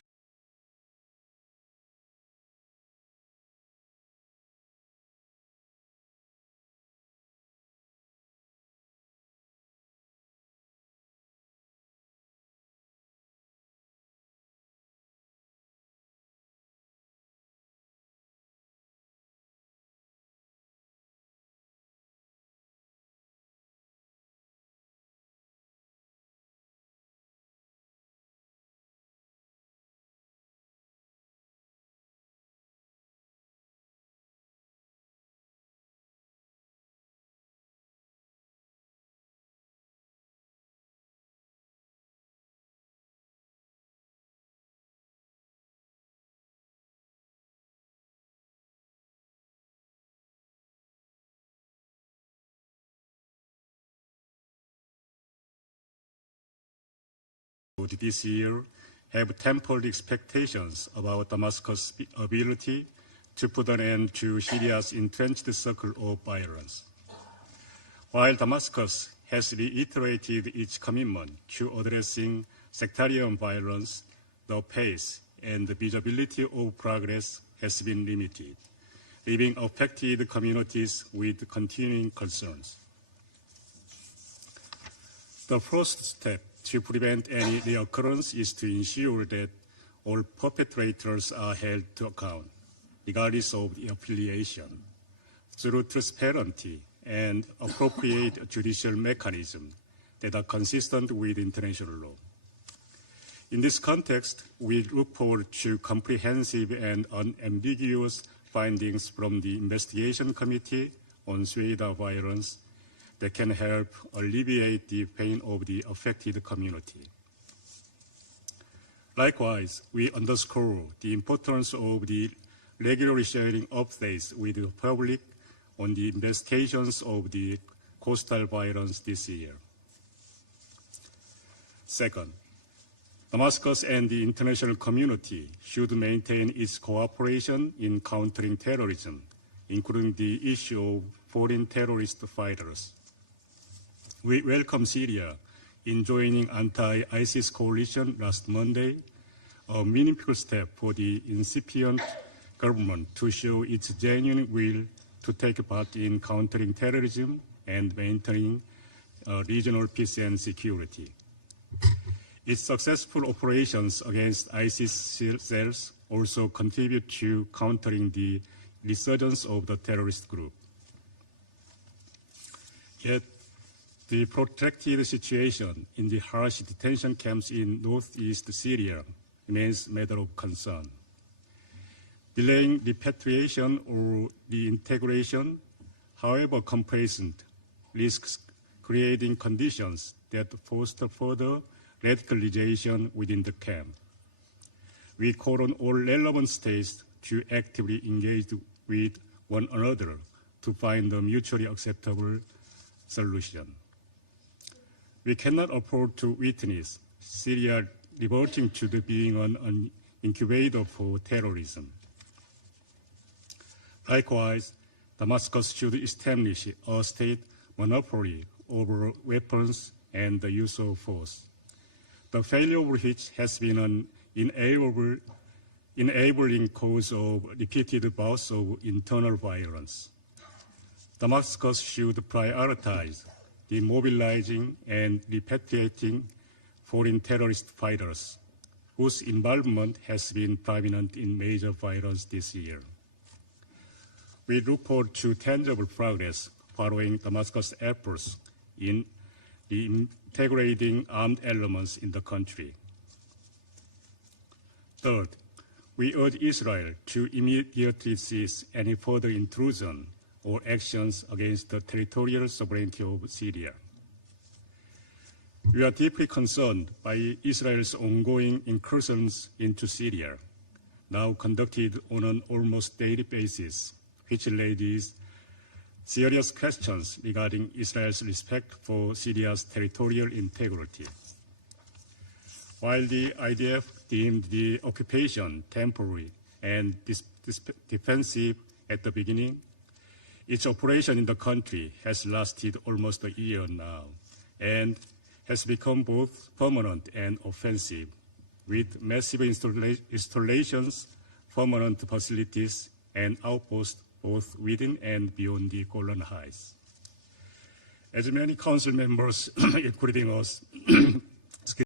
this year have tempered expectations about Damascus' ability to put an end to Syria's entrenched circle of violence. While Damascus has reiterated its commitment to addressing sectarian violence, the pace and the visibility of progress has been limited, leaving affected communities with continuing concerns. The first step to prevent any reoccurrence is to ensure that all perpetrators are held to account, regardless of the affiliation, through transparency and appropriate judicial mechanisms that are consistent with international law. In this context, we look forward to comprehensive and unambiguous findings from the Investigation Committee on Syria violence that can help alleviate the pain of the affected community. Likewise, we underscore the importance of the regularly sharing updates with the public on the investigations of the coastal violence this year. Second, Damascus and the international community should maintain its cooperation in countering terrorism, including the issue of foreign terrorist fighters. We welcome Syria in joining anti-ISIS coalition last Monday, a meaningful step for the incipient government to show its genuine will to take part in countering terrorism and maintaining regional peace and security. Its successful operations against ISIS cells also contribute to countering the resurgence of the terrorist group. Yet, the protracted situation in the harsh detention camps in northeast Syria remains a matter of concern. Delaying repatriation or reintegration, however complacent, risks creating conditions that foster further radicalization within the camp. We call on all relevant states to actively engage with one another to find a mutually acceptable solution. We cannot afford to witness Syria reverting to being an incubator for terrorism. Likewise, Damascus should establish a state monopoly over weapons and the use of force, the failure of which has been an enabling cause of repeated bouts of internal violence. Damascus should prioritize the mobilizing and repatriating foreign terrorist fighters, whose involvement has been prominent in major violence this year. We look forward to tangible progress following Damascus' efforts in integrating armed elements in the country. Third, we urge Israel to immediately cease any further intrusion or actions against the territorial sovereignty of Syria. We are deeply concerned by Israel's ongoing incursions into Syria, now conducted on an almost daily basis, which raises serious questions regarding Israel's respect for Syria's territorial integrity. While the IDF deemed the occupation temporary and defensive at the beginning, its operation in the country has lasted almost a year now and has become both permanent and offensive, with massive installations, permanent facilities, and outposts both within and beyond the Golan Heights. As many council members, including us,